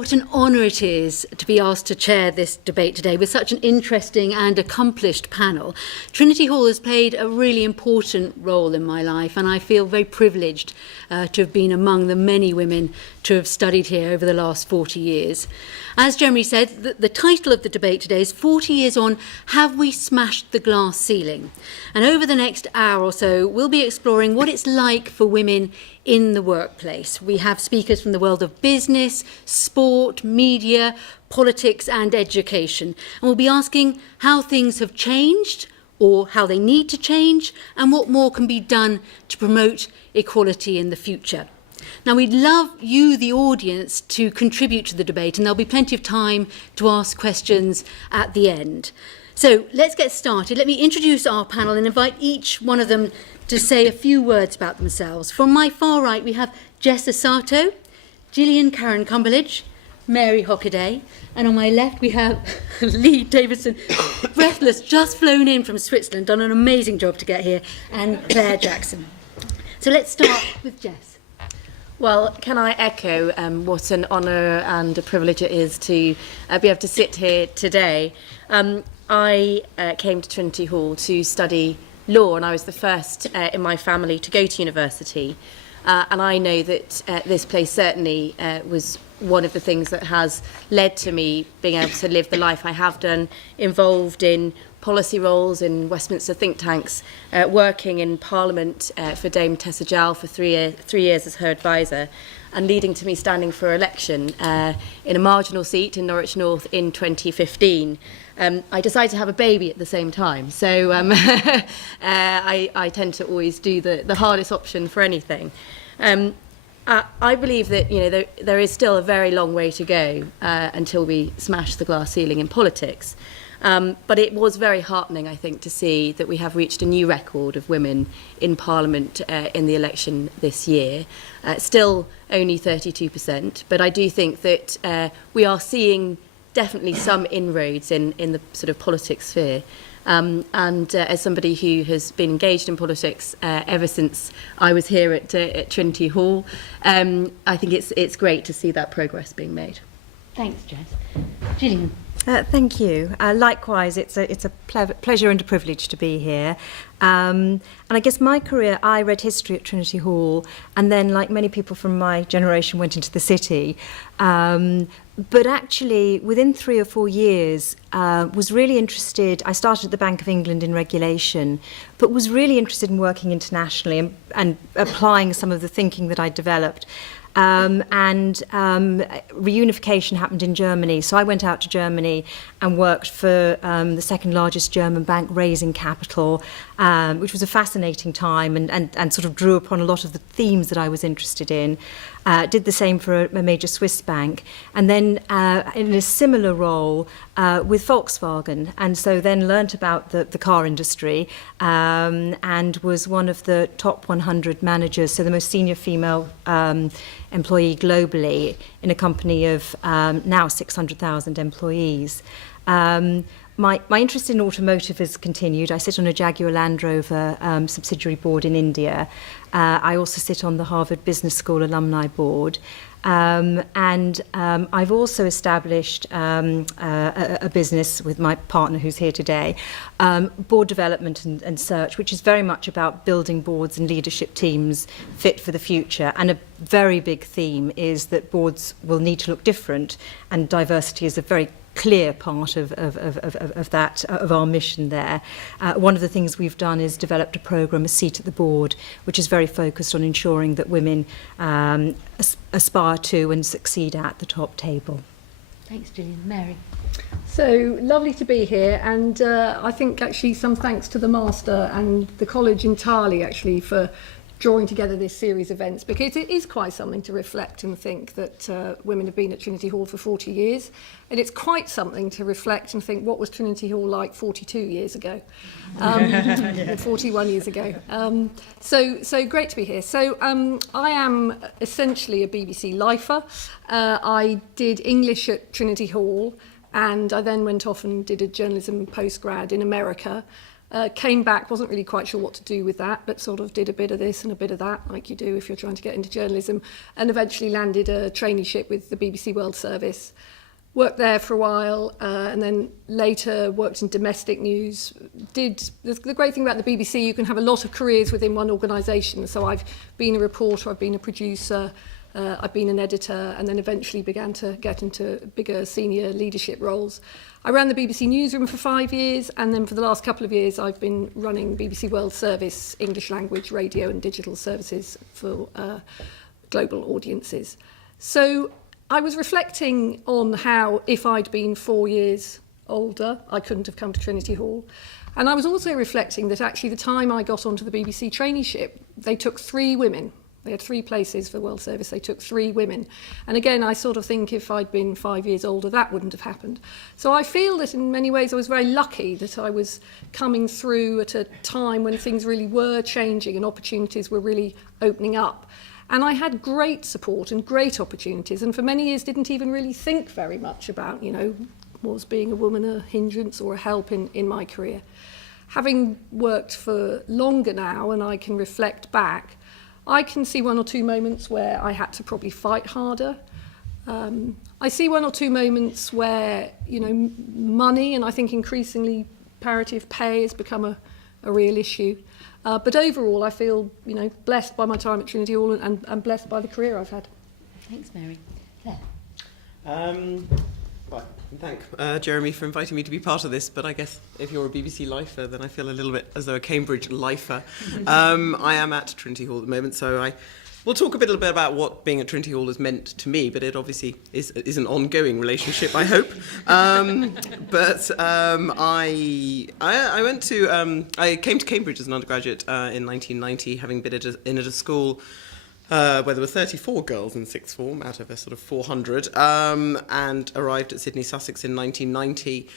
What an honour it is to be asked to chair this debate today with such an interesting and accomplished panel. Trinity Hall has played a really important role in my life, and I feel very privileged to have been among the many women to have studied here over the last 40 years. As Jeremy said, the title of the debate today is 40 Years On, Have We Smashed the Glass Ceiling? And over the next hour or so, we'll be exploring what it's like for women in the workplace. We have speakers from the world of business, sport, media, politics and education. And we'll be asking how things have changed or how they need to change and what more can be done to promote equality in the future. Now, we'd love you, the audience, to contribute to the debate, and there'll be plenty of time to ask questions at the end. So let's get started. Let me introduce our panel and invite each one of them to say a few words about themselves. From my far right, we have Jess Asato, Gillian Karen Cumberledge, Mary Hockaday, and on my left we have Lee Davidson, breathless, just flown in from Switzerland, done an amazing job to get here, and Claire Jackson. So let's start with Jess. Well, can I echo what an honour and a privilege it is to be able to sit here today. I came to Trinity Hall to study law, and I was the first in my family to go to university. And I know that this place certainly was one of the things that has led to me being able to live the life I have done, involved in policy roles in Westminster think tanks, working in Parliament for Dame Tessa Jowell for 3 years as her advisor, and leading to me standing for election in a marginal seat in Norwich North in 2015. I decided to have a baby at the same time, so I tend to always do the hardest option for anything. I believe that there is still a very long way to go until we smash the glass ceiling in politics. But it was very heartening, I think, to see that we have reached a new record of women in Parliament in the election this year. Still only 32%, but I do think that we are seeing definitely some inroads in the sort of politics sphere. And as somebody who has been engaged in politics ever since I was here at Trinity Hall, I think it's great to see that progress being made. Thanks, Jess. Gillian. Thank you. Likewise, it's a pleasure and a privilege to be here. And I guess my career, I read history at Trinity Hall, and then, like many people from my generation, went into the city. But actually, within 3 or 4 years, was really interested. I started at the Bank of England in regulation, but was really interested in working internationally and applying some of the thinking that I developed. Reunification happened in Germany, so I went out to Germany and worked for the second largest German bank, raising capital, which was a fascinating time and sort of drew upon a lot of the themes that I was interested in. Did the same for a major Swiss bank, and then in a similar role with Volkswagen, and so then learnt about the car industry and was one of the top 100 managers, so the most senior female employee globally in a company of now 600,000 employees. My interest in automotive has continued. I sit on a Jaguar Land Rover subsidiary board in India. I also sit on the Harvard Business School alumni board. I've also established a business with my partner who's here today, board development and search, which is very much about building boards and leadership teams fit for the future. And a very big theme is that boards will need to look different, and diversity is a very clear part of our mission there. One of the things we've done is developed a programme, A Seat at the Board, which is very focused on ensuring that women aspire to and succeed at the top table. Thanks, Gillian. Mary. So lovely to be here, and I think actually some thanks to the Master and the college entirely actually for drawing together this series of events, because it is quite something to reflect and think that women have been at Trinity Hall for 40 years, and it's quite something to reflect and think, what was Trinity Hall like 42 years ago, or 41 years ago. So great to be here. So I am essentially a BBC lifer. I did English at Trinity Hall, and I then went off and did a journalism postgrad in America. Came back, wasn't really quite sure what to do with that, but sort of did a bit of this and a bit of that, like you do if you're trying to get into journalism, and eventually landed a traineeship with the BBC World Service. Worked there for a while, and then later worked in domestic news. The great thing about the BBC, you can have a lot of careers within one organisation. So I've been a reporter, I've been a producer, I've been an editor, and then eventually began to get into bigger senior leadership roles. I ran the BBC Newsroom for 5 years, and then for the last couple of years I've been running BBC World Service, English language, radio and digital services for global audiences. So I was reflecting on how if I'd been 4 years older, I couldn't have come to Trinity Hall. And I was also reflecting that actually the time I got onto the BBC traineeship, they took 3 women. They had 3 places for World Service. They took 3 women. And again, I sort of think if I'd been 5 years older, that wouldn't have happened. So I feel that in many ways I was very lucky that I was coming through at a time when things really were changing and opportunities were really opening up. And I had great support and great opportunities, and for many years didn't even really think very much about, was being a woman a hindrance or a help in my career. Having worked for longer now, and I can reflect back, I can see 1 or 2 moments where I had to probably fight harder. I see 1 or 2 moments where, money, and I think increasingly parity of pay has become a real issue. But overall, I feel, blessed by my time at Trinity Hall and blessed by the career I've had. Thanks, Mary. Claire. Well, thank Jeremy for inviting me to be part of this, but I guess if you're a BBC lifer, then I feel a little bit as though a Cambridge lifer. I am at Trinity Hall at the moment, so we'll talk a little bit about what being at Trinity Hall has meant to me, but it obviously is an ongoing relationship, I hope. I came to Cambridge as an undergraduate in 1990, having been at a school where there were 34 girls in sixth form out of a sort of 400, and arrived at Sydney, Sussex in 1990,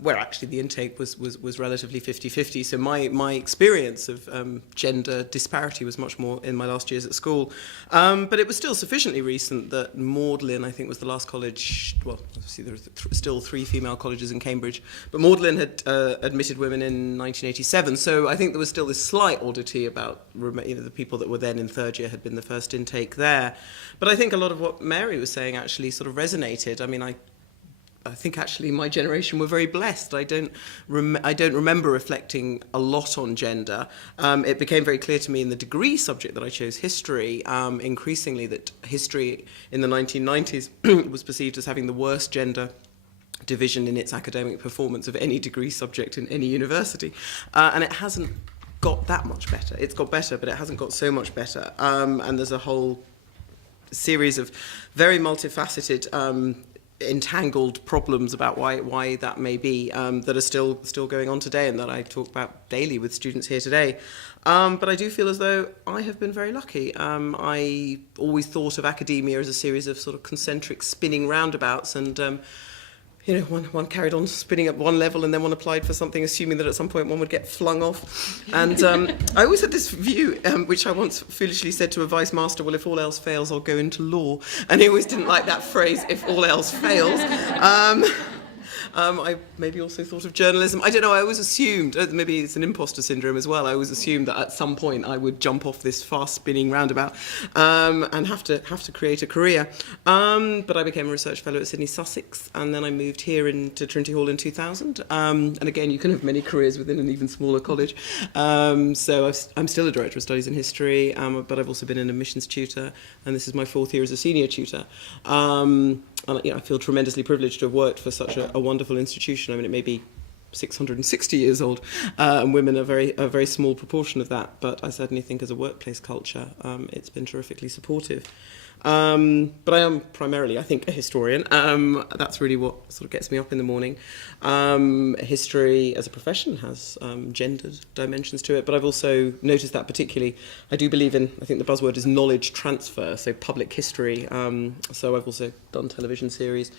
where actually the intake was relatively 50-50. So my experience of gender disparity was much more in my last years at school. But it was still sufficiently recent that Magdalen, I think, was the last college, well, obviously there are still 3 female colleges in Cambridge, but Magdalen had admitted women in 1987. So I think there was still this slight oddity about the people that were then in third year had been the first intake there. But I think a lot of what Mary was saying actually sort of resonated. I mean, I think actually my generation were very blessed. I don't remember reflecting a lot on gender. It became very clear to me in the degree subject that I chose, history, increasingly that history in the 1990s was perceived as having the worst gender division in its academic performance of any degree subject in any university. And it hasn't got that much better. It's got better, but it hasn't got so much better. And there's a whole series of very multifaceted, entangled problems about why that may be, that are still going on today, and that I talk about daily with students here today. But I do feel as though I have been very lucky. I always thought of academia as a series of sort of concentric spinning roundabouts, and one carried on spinning at one level and then one applied for something, assuming that at some point one would get flung off. And I always had this view, which I once foolishly said to a vice master, well, if all else fails, I'll go into law. And he always didn't like that phrase, if all else fails. I maybe also thought of journalism. I don't know, I always assumed, maybe it's an imposter syndrome as well, I always assumed that at some point I would jump off this fast-spinning roundabout and have to create a career. But I became a research fellow at Sydney, Sussex, and then I moved here into Trinity Hall in 2000. And again, you can have many careers within an even smaller college. So I'm still a Director of Studies in History, but I've also been an admissions tutor, and this is my 4th year as a senior tutor. And I feel tremendously privileged to have worked for such a wonderful institution. I mean, it may be 660 years old, and women are a very small proportion of that, but I certainly think as a workplace culture, it's been terrifically supportive. But I am primarily, I think, a historian. That's really what sort of gets me up in the morning. History as a profession has gendered dimensions to it, but I've also noticed that particularly, I do believe in, I think the buzzword is knowledge transfer, so public history. So I've also done television series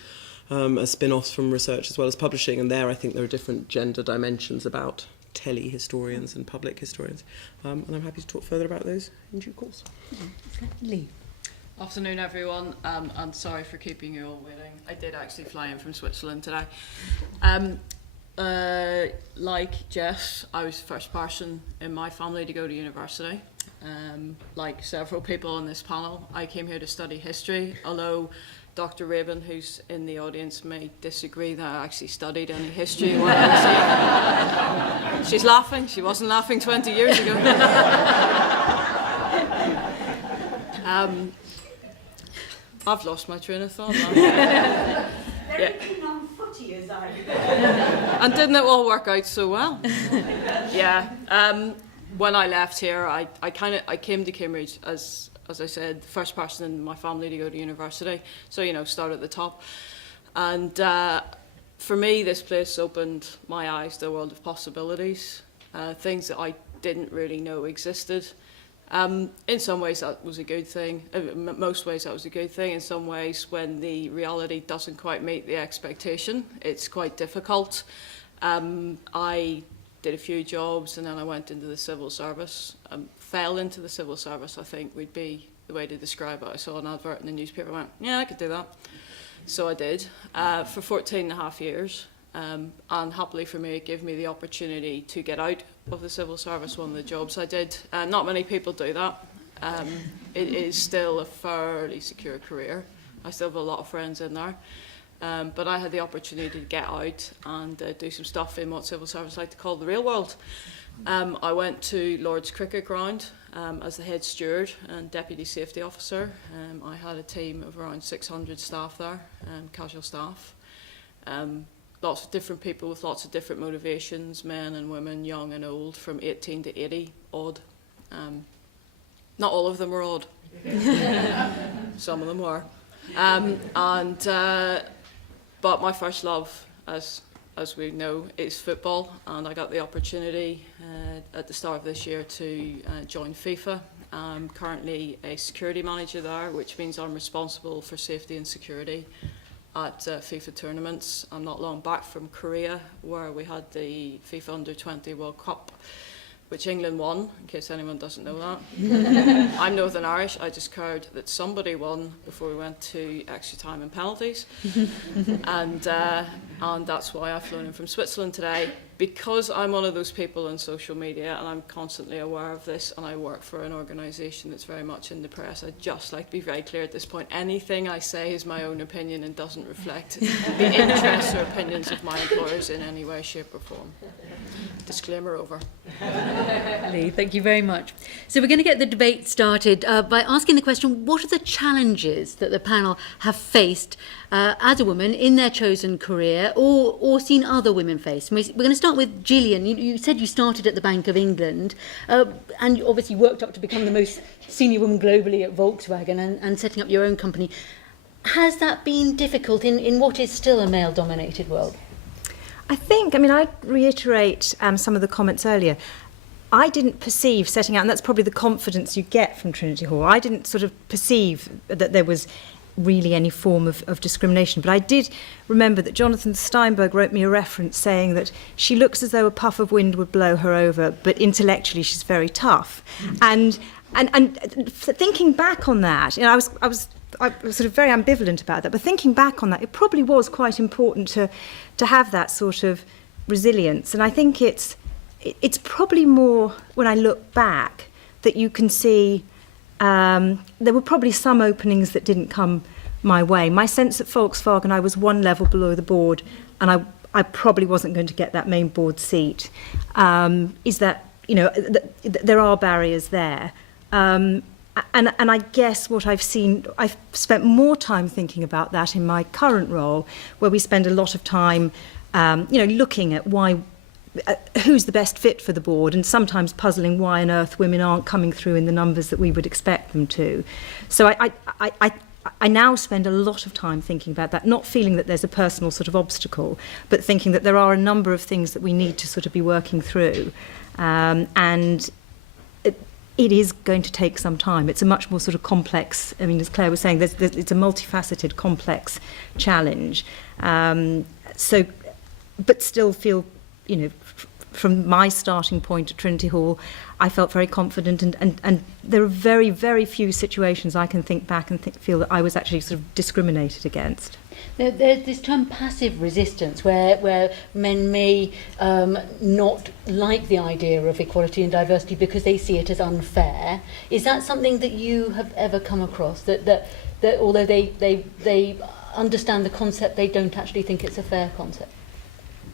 as spin-offs from research as well as publishing, and there I think there are different gender dimensions about tele-historians and public historians. And I'm happy to talk further about those in due course. Lee. Afternoon, everyone. I'm sorry for keeping you all waiting. I did actually fly in from Switzerland today. Like Jess, I was the first person in my family to go to university. Like several people on this panel, I came here to study history, although Dr. Rabin, who's in the audience, may disagree that I actually studied any history when I was here. She's laughing. She wasn't laughing 20 years ago. I've lost my train of thought now. Yeah. And didn't it all work out so well? Yeah. When I left here, I came to Cambridge as I said, the first person in my family to go to university. So, you know, start at the top. And for me, this place opened my eyes to a world of possibilities, things that I didn't really know existed. In some ways, that was a good thing. In most ways, that was a good thing. In some ways, when the reality doesn't quite meet the expectation, it's quite difficult. I did a few jobs, and then I went into the civil service. Fell into the civil service, I think, would be the way to describe it. I saw an advert in the newspaper and went, yeah, I could do that. So I did, for 14 and a half years. And happily for me, it gave me the opportunity to get out of the civil service, one of the jobs I did. Not many people do that. It is still a fairly secure career. I still have a lot of friends in there. But I had the opportunity to get out and do some stuff in what civil service like to call the real world. I went to Lord's Cricket Ground as the head steward and deputy safety officer. I had a team of around 600 staff there, casual staff. Lots of different people with lots of different motivations, men and women, young and old, from 18 to 80 odd. Not all of them were odd. Some of them were. But my first love, as we know, is football, and I got the opportunity at the start of this year to join FIFA. I'm currently a security manager there, which means I'm responsible for safety and security at FIFA tournaments. I'm not long back from Korea, where we had the FIFA Under-20 World Cup, which England won, in case anyone doesn't know that. I'm Northern Irish. I just cared that somebody won before we went to extra time and penalties. And that's why I've flown in from Switzerland today, because I'm one of those people on social media and I'm constantly aware of this, and I work for an organisation that's very much in the press. I'd just like to be very clear at this point. Anything I say is my own opinion and doesn't reflect the interests or opinions of my employers in any way, shape or form. Disclaimer over. Lee, thank you very much. So we're going to get the debate started by asking the question, what are the challenges that the panel have faced as a woman in their chosen career, or seen other women face? We're going to start with Gillian. You said you started at the Bank of England and you obviously worked up to become the most senior woman globally at Volkswagen and setting up your own company. Has that been difficult in what is still a male-dominated world? I'd reiterate some of the comments earlier. I didn't perceive setting out, and that's probably the confidence you get from Trinity Hall, I didn't sort of perceive that there was really any form of discrimination. But I did remember that Jonathan Steinberg wrote me a reference saying that she looks as though a puff of wind would blow her over, but intellectually she's very tough. And thinking back on that, I was sort of very ambivalent about that, but thinking back on that, it probably was quite important to have that sort of resilience. And I think it's probably more, when I look back, that you can see there were probably some openings that didn't come my way. My sense at Volkswagen, I was one level below the board, and I probably wasn't going to get that main board seat. Is that, there are barriers there. And I guess what I've seen, I've spent more time thinking about that in my current role, where we spend a lot of time, looking at who's the best fit for the board, and sometimes puzzling why on earth women aren't coming through in the numbers that we would expect them to. So I now spend a lot of time thinking about that, not feeling that there's a personal sort of obstacle, but thinking that there are a number of things that we need to sort of be working through. And it is going to take some time. It's a much more sort of complex, as Claire was saying, it's a multifaceted, complex challenge. But still feel, from my starting point at Trinity Hall, I felt very confident, and there are very, very few situations I can think back and feel that I was actually sort of discriminated against. There's this term passive resistance where men may not like the idea of equality and diversity because they see it as unfair. Is that something that you have ever come across, that although they understand the concept, they don't actually think it's a fair concept?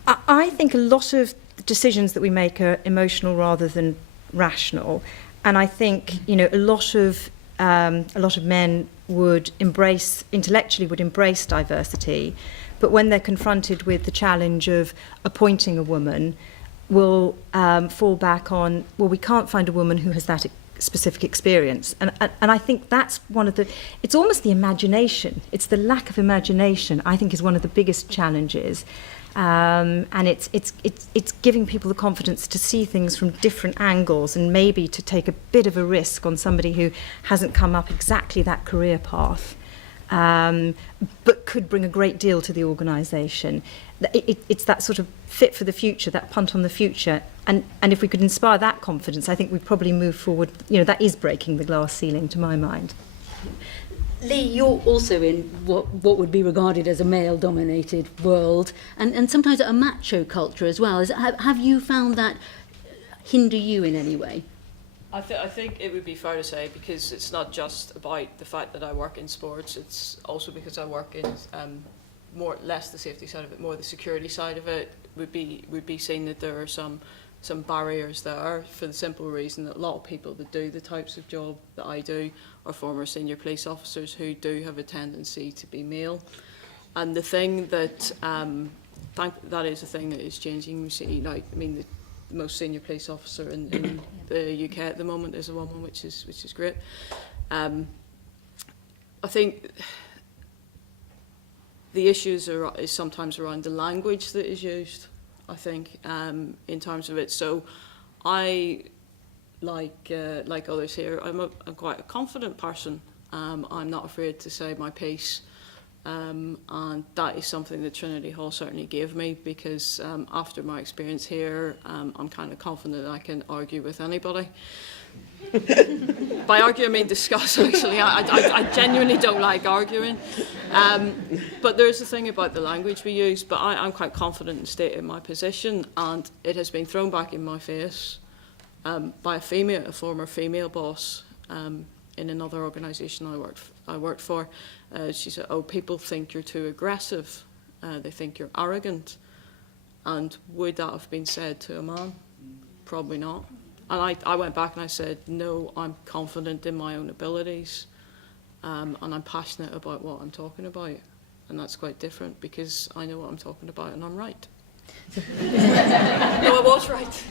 I think a lot of the decisions that we make are emotional rather than rational, and I think a lot of men would intellectually embrace diversity, but when they're confronted with the challenge of appointing a woman, will fall back on, well, we can't find a woman who has that specific experience. And I think that's it's almost the imagination. It's the lack of imagination, I think, is one of the biggest challenges. And it's giving people the confidence to see things from different angles and maybe to take a bit of a risk on somebody who hasn't come up exactly that career path, but could bring a great deal to the organisation. It's that sort of fit for the future, that punt on the future. And if we could inspire that confidence, I think we'd probably move forward. That is breaking the glass ceiling, to my mind. Lee, you're also in what would be regarded as a male-dominated world, and sometimes a macho culture as well. Have you found that hinder you in any way? I think it would be fair to say, because it's not just about the fact that I work in sports, it's also because I work in less the safety side of it, more the security side of it. Would be seen that there are some barriers there, for the simple reason that a lot of people that do the types of job that I do are former senior police officers who do have a tendency to be male. And the thing that that is a thing that is changing. We see, the most senior police officer in the UK at the moment is a woman, which is great. I think the issues is sometimes around the language that is used, I think, in terms of it. So I, like others here, I'm quite a confident person. I'm not afraid to say my piece. And that is something that Trinity Hall certainly gave me, because after my experience here, I'm kind of confident that I can argue with anybody. By argue, I mean discuss, actually. I genuinely don't like arguing. But there's a thing about the language we use, but I'm quite confident in stating my position, and it has been thrown back in my face by a former female boss in another organisation I worked for. She said, "Oh, people think you're too aggressive. They think you're arrogant." And would that have been said to a man? Probably not. And I went back and I said, no, I'm confident in my own abilities, and I'm passionate about what I'm talking about. And that's quite different, because I know what I'm talking about and I'm right. No, I was right.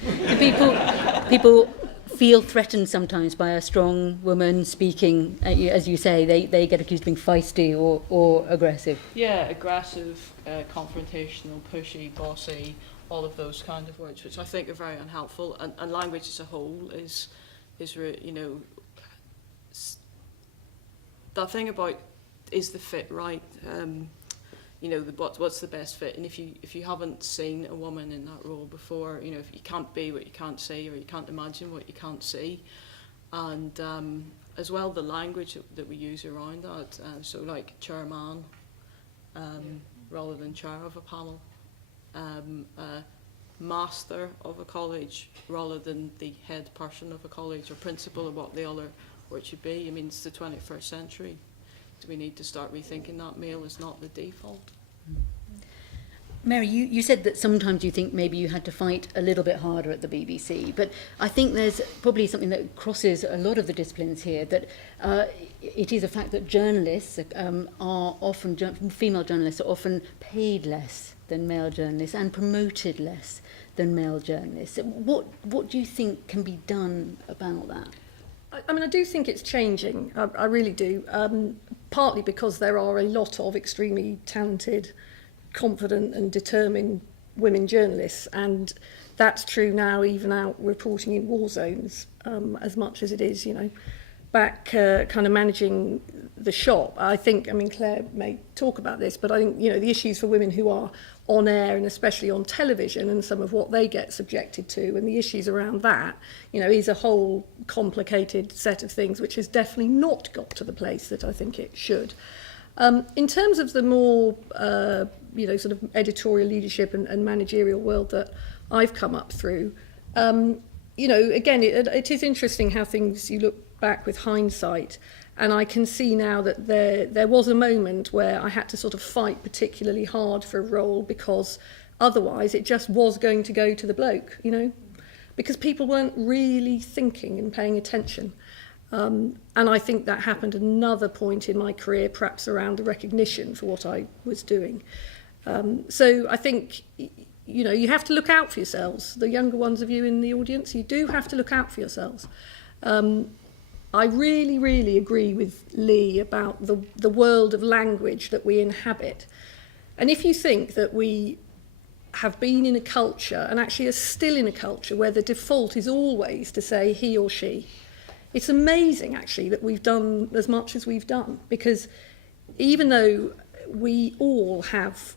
People feel threatened sometimes by a strong woman speaking. As you say, they get accused of being feisty or aggressive. Yeah, aggressive, confrontational, pushy, bossy, all of those kind of words, which I think are very unhelpful. And language as a whole is that thing about, is the fit right? What's the best fit? And if you haven't seen a woman in that role before, if you can't be what you can't see, or you can't imagine what you can't see, and as well the language that we use around that. So like chairman, rather than chair of a panel, master of a college rather than the head person of a college, or principal, or what the other word should be. I mean, it's the 21st century. Do we need to start rethinking that male is not the default? Mary, you said that sometimes you think maybe you had to fight a little bit harder at the BBC, but I think there's probably something that crosses a lot of the disciplines here, that it is a fact that journalists female journalists are often paid less than male journalists and promoted less than male journalists. What do you think can be done about that? I do think it's changing. I really do. Partly because there are a lot of extremely talented, confident and determined women journalists, and that's true now, even out reporting in war zones, as much as it is, back kind of managing the shop, I mean, Claire may talk about this, but I think, the issues for women who are on air and especially on television and some of what they get subjected to and the issues around that, is a whole complicated set of things which has definitely not got to the place that I think it should. In terms of the more, sort of editorial leadership and managerial world that I've come up through, again, it is interesting how things, you look back with hindsight, and I can see now that there was a moment where I had to sort of fight particularly hard for a role because otherwise it just was going to go to the bloke, because people weren't really thinking and paying attention. And I think that happened at another point in my career, perhaps around the recognition for what I was doing. So I think, you have to look out for yourselves. The younger ones of you in the audience, you do have to look out for yourselves. I really, really agree with Lee about the world of language that we inhabit. And if you think that we have been in a culture, and actually are still in a culture, where the default is always to say he or she, it's amazing, actually, that we've done as much as we've done, because even though we all have,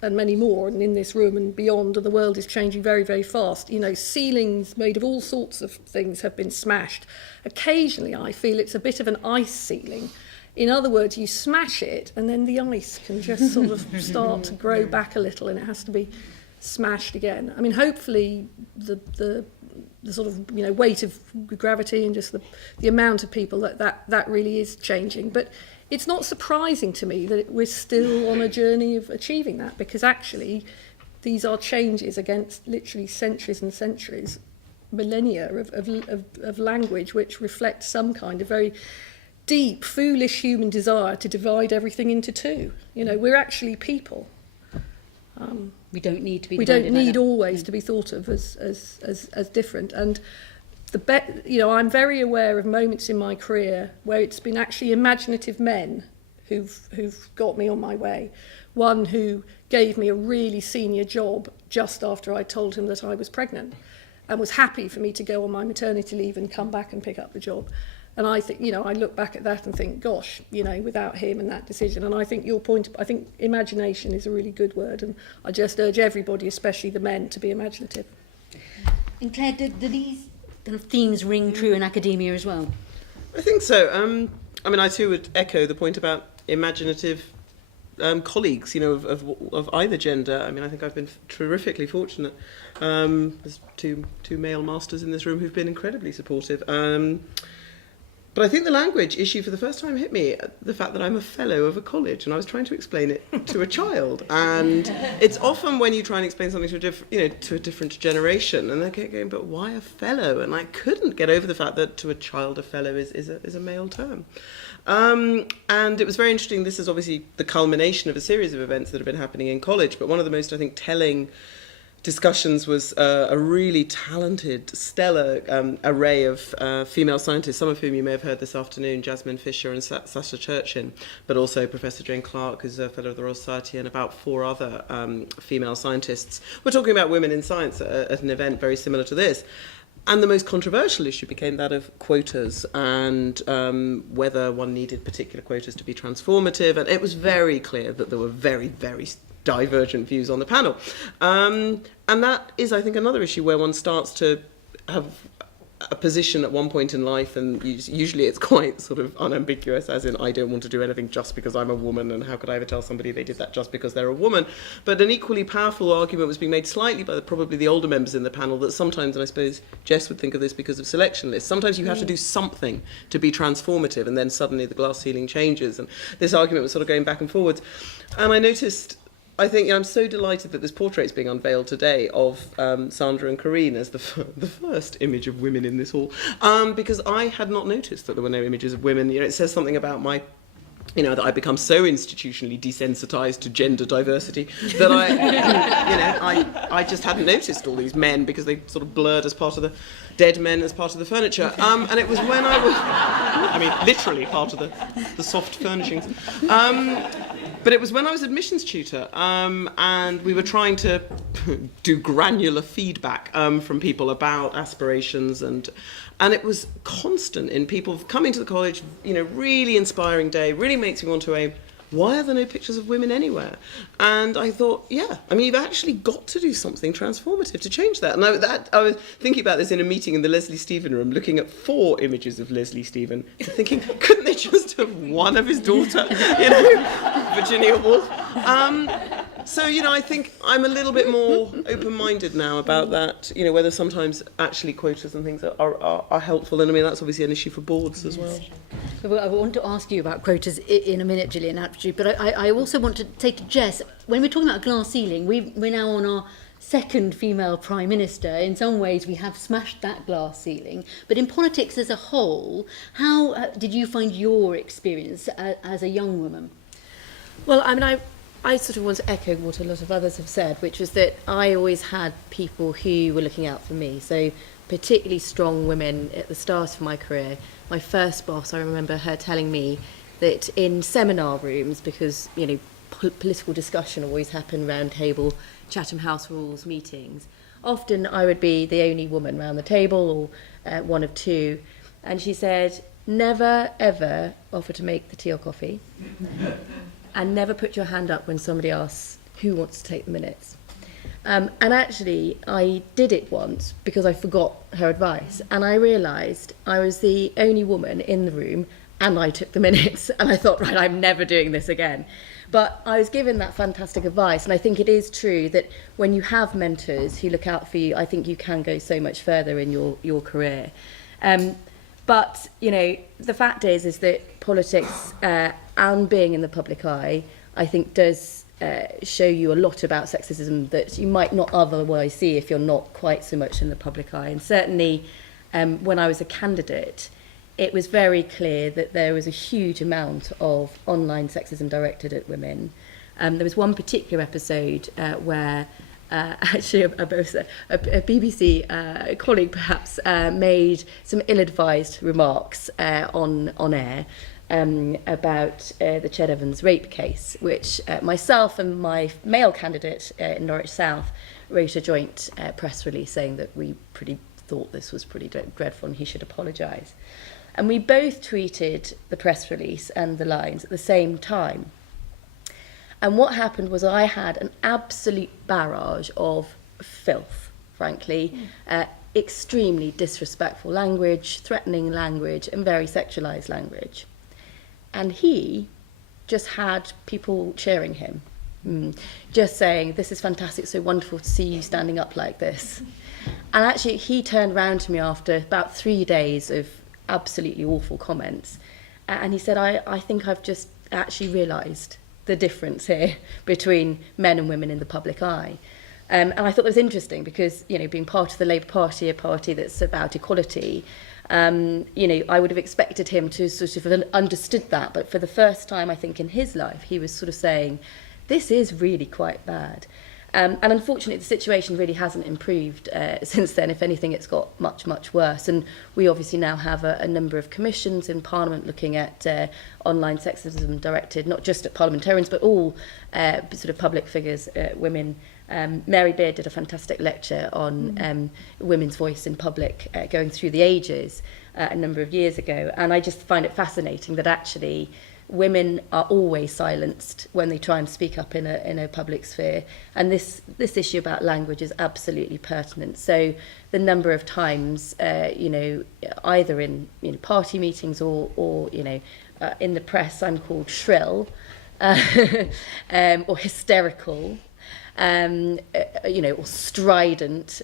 and many more, and in this room and beyond, and the world is changing very, very fast, ceilings made of all sorts of things have been smashed. Occasionally, I feel it's a bit of an ice ceiling. In other words, you smash it, and then the ice can just sort of start to grow back a little, and it has to be smashed again. I mean, hopefully, the sort of weight of gravity and just the amount of people that really is changing. But it's not surprising to me that we're still on a journey of achieving that, because actually these are changes against literally centuries and centuries, millennia of language which reflect some kind of very deep, foolish human desire to divide everything into two. We're actually people. We don't need to be. We don't need always to be thought of as different. And I'm very aware of moments in my career where it's been actually imaginative men who've got me on my way. One who gave me a really senior job just after I told him that I was pregnant, and was happy for me to go on my maternity leave and come back and pick up the job. And I think, I look back at that and think, gosh, without him and that decision. And I think I think imagination is a really good word. And I just urge everybody, especially the men, to be imaginative. And Claire, do these kind of themes ring true in academia as well? I think so. I too would echo the point about imaginative colleagues, of either gender. I think I've been terrifically fortunate. There's two male masters in this room who've been incredibly supportive. But I think the language issue for the first time hit me, the fact that I'm a fellow of a college, and I was trying to explain it to a child. And it's often when you try and explain something to a different generation, and they're going, but why a fellow? And I couldn't get over the fact that to a child a fellow is a male term. And it was very interesting. This is obviously the culmination of a series of events that have been happening in college, but one of the most, I think, telling discussions was a really talented, stellar array of female scientists, some of whom you may have heard this afternoon, Jasmine Fisher and Sasha Churchin, but also Professor Jane Clark, who's a fellow of the Royal Society, and about 4 other female scientists. We're talking about women in science at an event very similar to this. And the most controversial issue became that of quotas and whether one needed particular quotas to be transformative. And it was very clear that there were very, very divergent views on the panel. And that is, I think, another issue where one starts to have a position at one point in life, and usually it's quite sort of unambiguous, as in, I don't want to do anything just because I'm a woman, and how could I ever tell somebody they did that just because they're a woman? But an equally powerful argument was being made slightly by probably the older members in the panel, that sometimes, and I suppose Jess would think of this because of selection lists, sometimes you have to do something to be transformative, and then suddenly the glass ceiling changes. And this argument was sort of going back and forwards. And I noticed, I think, I'm so delighted that this portrait is being unveiled today of Sandra and Corinne as the first image of women in this hall, because I had not noticed that there were no images of women. It says something about my, that I've become so institutionally desensitized to gender diversity that I just hadn't noticed all these men, because they sort of blurred as part of the dead men as part of the furniture. And it was when I was, literally part of the soft furnishings. But it was when I was admissions tutor, and we were trying to do granular feedback from people about aspirations, and it was constant in people coming to the college, really inspiring day, really makes me want to aim. Why are there no pictures of women anywhere? And I thought, you've actually got to do something transformative to change that. And I was thinking about this in a meeting in the Leslie Stephen room, looking at 4 images of Leslie Stephen, thinking, couldn't they just have one of his daughter, Virginia Woolf? So, I think I'm a little bit more open-minded now about that, whether sometimes actually quotas and things are helpful. And that's obviously an issue for boards as well. Well, I want to ask you about quotas in a minute, Gillian, actually, but I also want to say to Jess, when we're talking about glass ceiling, we're now on our second female Prime Minister. In some ways, we have smashed that glass ceiling. But in politics as a whole, how did you find your experience as a young woman? Well, I sort of want to echo what a lot of others have said, which was that I always had people who were looking out for me. So particularly strong women at the start of my career. My first boss, I remember her telling me that in seminar rooms, because, political discussion always happened round table, Chatham House rules meetings, often I would be the only woman round the table or one of 2. And she said, never, ever offer to make the tea or coffee. And never put your hand up when somebody asks who wants to take the minutes. And actually, I did it once because I forgot her advice. And I realised I was the only woman in the room and I took the minutes. And I thought, right, I'm never doing this again. But I was given that fantastic advice. And I think it is true that when you have mentors who look out for you, I think you can go so much further in your career. But, the fact is that politics and being in the public eye, I think does show you a lot about sexism that you might not otherwise see if you're not quite so much in the public eye. And certainly when I was a candidate, it was very clear that there was a huge amount of online sexism directed at women. There was one particular episode where actually a BBC colleague perhaps made some ill-advised remarks on air about the Ched Evans rape case, which myself and my male candidate in Norwich South wrote a joint press release saying that we thought this was pretty dreadful and he should apologise. And we both tweeted the press release and the lines at the same time. And what happened was I had an absolute barrage of filth, frankly, extremely disrespectful language, threatening language, and very sexualised language. And he just had people cheering him, just saying, this is fantastic, so wonderful to see you standing up like this. And actually, he turned round to me after about 3 days of absolutely awful comments, and he said, I think I've just actually realised the difference here between men and women in the public eye. And I thought it was interesting because, being part of the Labour Party, a party that's about equality, I would have expected him to sort of have understood that. But for the first time, I think, in his life, he was sort of saying, this is really quite bad. And unfortunately, the situation really hasn't improved since then. If anything, it's got much, much worse. And we obviously now have a number of commissions in Parliament looking at online sexism directed, not just at parliamentarians, but all sort of public figures, women. Mary Beard did a fantastic lecture on women's voice in public going through the ages a number of years ago. And I just find it fascinating that actually women are always silenced when they try and speak up in a public sphere, and this issue about language is absolutely pertinent. So the number of times, either in party meetings or in the press, I'm called shrill, or hysterical, or strident,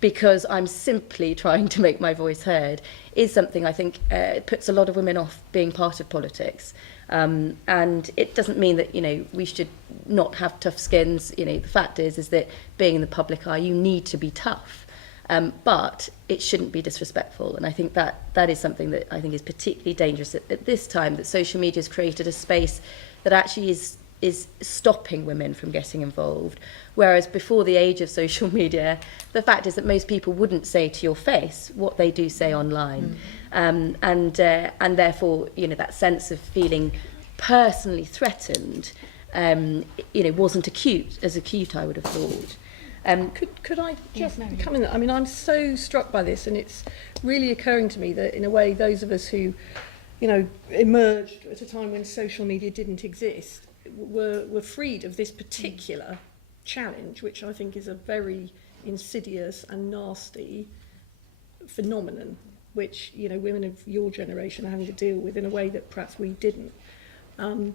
because I'm simply trying to make my voice heard, is something I think puts a lot of women off being part of politics. And it doesn't mean that, we should not have tough skins. The fact is that being in the public eye, you need to be tough. But it shouldn't be disrespectful. And I think that is something that I think is particularly dangerous at this time, that social media has created a space that actually is stopping women from getting involved. Whereas before the age of social media, the fact is that most people wouldn't say to your face what they do say online. And therefore, that sense of feeling personally threatened wasn't as acute, I would have thought. Could I just come in? I mean, I'm so struck by this, and it's really occurring to me that in a way, those of us who, emerged at a time when social media didn't exist, were freed of this particular challenge, which I think is a very insidious and nasty phenomenon, which women of your generation are having to deal with in a way that perhaps we didn't. I'm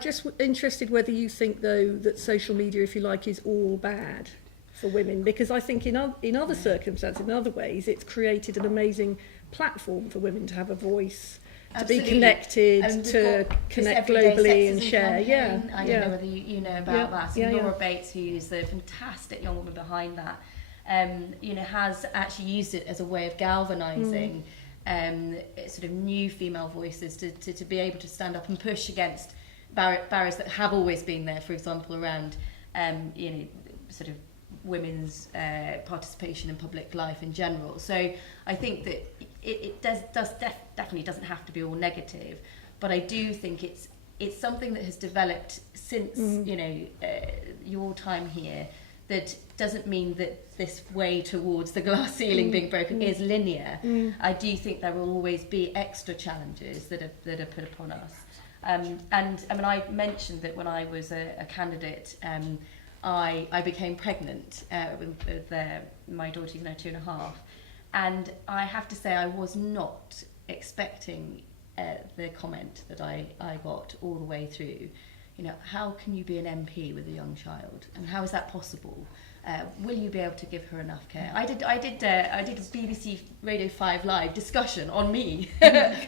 just interested whether you think, though, that social media, if you like, is all bad for women, because I think in other circumstances, in other ways, it's created an amazing platform for women to have a voice, to be connected, to connect globally and share. Campaign. I don't know whether you know about that. So Laura Bates, who's the fantastic young woman behind that, has actually used it as a way of galvanising sort of new female voices to be able to stand up and push against barriers that have always been there, for example, around sort of women's participation in public life in general. So I think that it definitely doesn't have to be all negative, but I do think it's something that has developed since your time here. That doesn't mean that this way towards the glass ceiling being broken is linear. I do think there will always be extra challenges that are put upon us. And I mean, I mentioned that when I was a candidate, I became pregnant with my daughter, even at 2.5, and I have to say I was not expecting the comment that I got all the way through. How can you be an MP with a young child, and how is that possible? Will you be able to give her enough care? I did a BBC Radio 5 Live discussion on me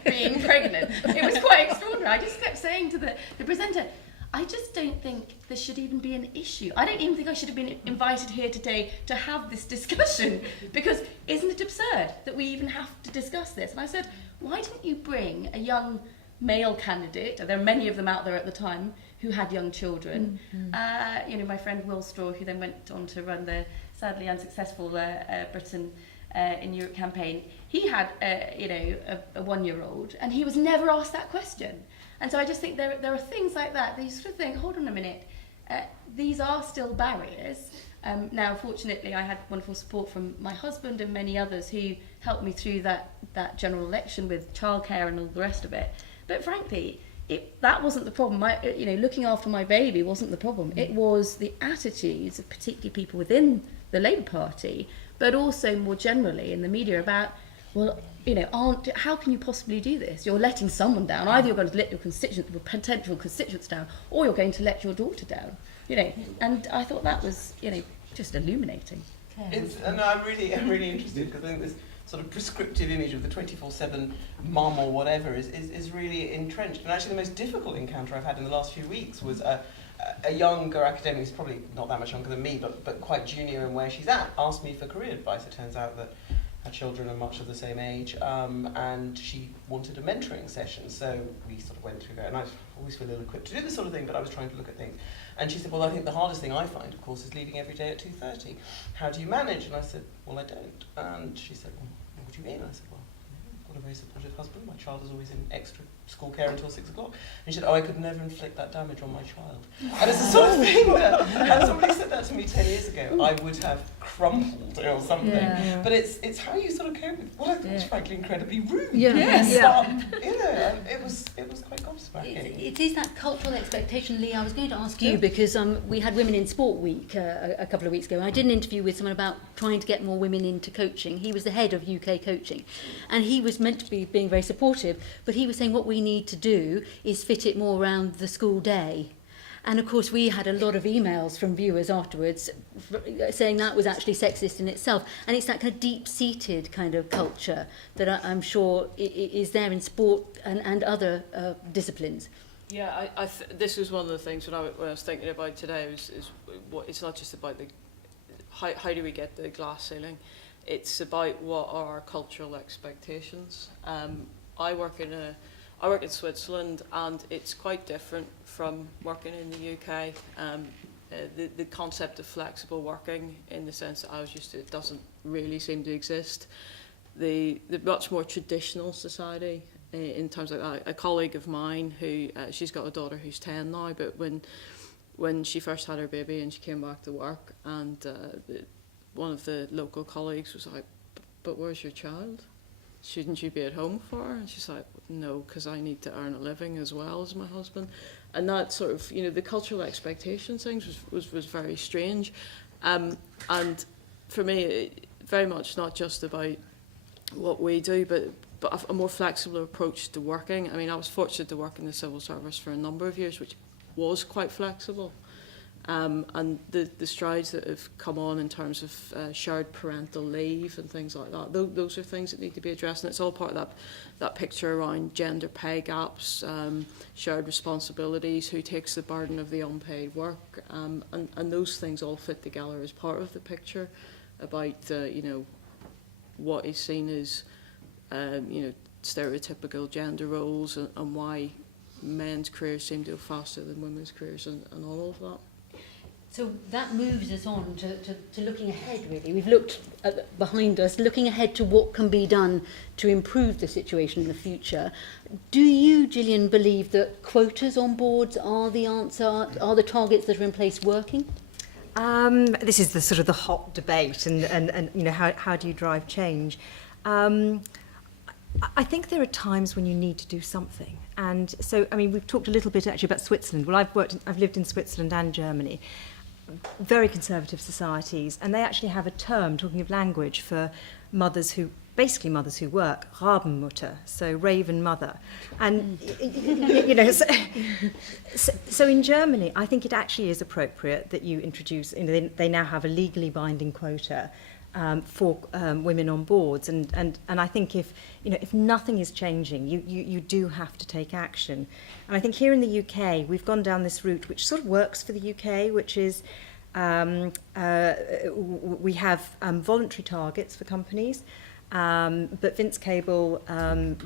being pregnant. It was quite extraordinary. I just kept saying to the presenter, I just don't think there should even be an issue. I don't even think I should have been invited here today to have this discussion, because isn't it absurd that we even have to discuss this? And I said, why didn't you bring a young male candidate, there are many of them out there at the time, who had young children. My friend Will Straw, who then went on to run the sadly unsuccessful Britain in Europe campaign, he had a 1-year-old, and he was never asked that question. And so I just think there are things like that you sort of think, hold on a minute, these are still barriers. Now, fortunately, I had wonderful support from my husband and many others who helped me through that general election with childcare and all the rest of it. But frankly, that wasn't the problem. Looking after my baby wasn't the problem. It was the attitudes of particularly people within the Labour Party, but also more generally in the media about, how can you possibly do this? You're letting someone down. Either you're going to let your potential constituents down, or you're going to let your daughter down. And I thought that was, just illuminating. I'm really interested, because I think this sort of prescriptive image of the 24/7 mum or whatever is really entrenched. And actually the most difficult encounter I've had in the last few weeks was a younger academic, who's probably not that much younger than me, but quite junior in where she's at, asked me for career advice. It turns out that her children are much of the same age, and she wanted a mentoring session. So we sort of went through that, and I always feel ill-equipped to do this sort of thing, but I was trying to look at things. And she said, well, I think the hardest thing I find, of course, is leaving every day at 2:30. How do you manage? And I said, well, I don't. And she said, well, what do you mean? I said, well, I've got a very supportive husband. My child is always in extra school care until 6 o'clock. And she said, I could never inflict that damage on my child. And it's the sort of thing that, had somebody said that to me 10 years ago, I would have crumpled or something. Yeah. But it's how you sort of cope with what I thought was frankly incredibly rude. Yes. And it was quite gobsmacking. It is that cultural expectation, Lee. I was going to ask you, because we had Women in Sport Week a couple of weeks ago. I did an interview with someone about trying to get more women into coaching. He was the head of UK coaching, and he was meant to be being very supportive, but he was saying what we need to do is fit it more around the school day. And of course we had a lot of emails from viewers afterwards saying that was actually sexist in itself, and it's that kind of deep-seated kind of culture that I'm sure is there in sport and other disciplines. Yeah, this was one of the things when I was thinking about today is what it's not just about how do we get the glass ceiling. It's about what are our cultural expectations. I work in Switzerland, and it's quite different from working in the UK. The concept of flexible working, in the sense that I was used to, it doesn't really seem to exist. The much more traditional society in terms of a colleague of mine who she's got a daughter who's 10 now, but when she first had her baby and she came back to work, and one of the local colleagues was like, but where's your child? Shouldn't you be at home for her? And she's like, no, because I need to earn a living as well as my husband. And that sort of, the cultural expectations things was very strange. And for me, very much not just about what we do, but a more flexible approach to working. I mean, I was fortunate to work in the civil service for a number of years, which was quite flexible. And the strides that have come on in terms of shared parental leave and things like that, those are things that need to be addressed, and it's all part of that picture around gender pay gaps, shared responsibilities, who takes the burden of the unpaid work, and those things all fit together as part of the picture about what is seen as stereotypical gender roles, and why men's careers seem to go faster than women's careers, and all of that. So that moves us on to looking ahead, really. We've looked behind us, looking ahead to what can be done to improve the situation in the future. Do you, Gillian, believe that quotas on boards are the answer? Are the targets that are in place working? This is the sort of the hot debate, and how do you drive change? I think there are times when you need to do something. And so, I mean, we've talked a little bit actually about Switzerland. Well, I've lived in Switzerland and Germany, very conservative societies, and they actually have a term, talking of language, for mothers who work, Rabenmutter, so raven mother. And, so in Germany, I think it actually is appropriate that you introduce, they now have a legally binding quota for women on boards, and I think if nothing is changing, you do have to take action. And I think here in the UK we've gone down this route which sort of works for the UK, which is we have voluntary targets for companies, but Vince Cable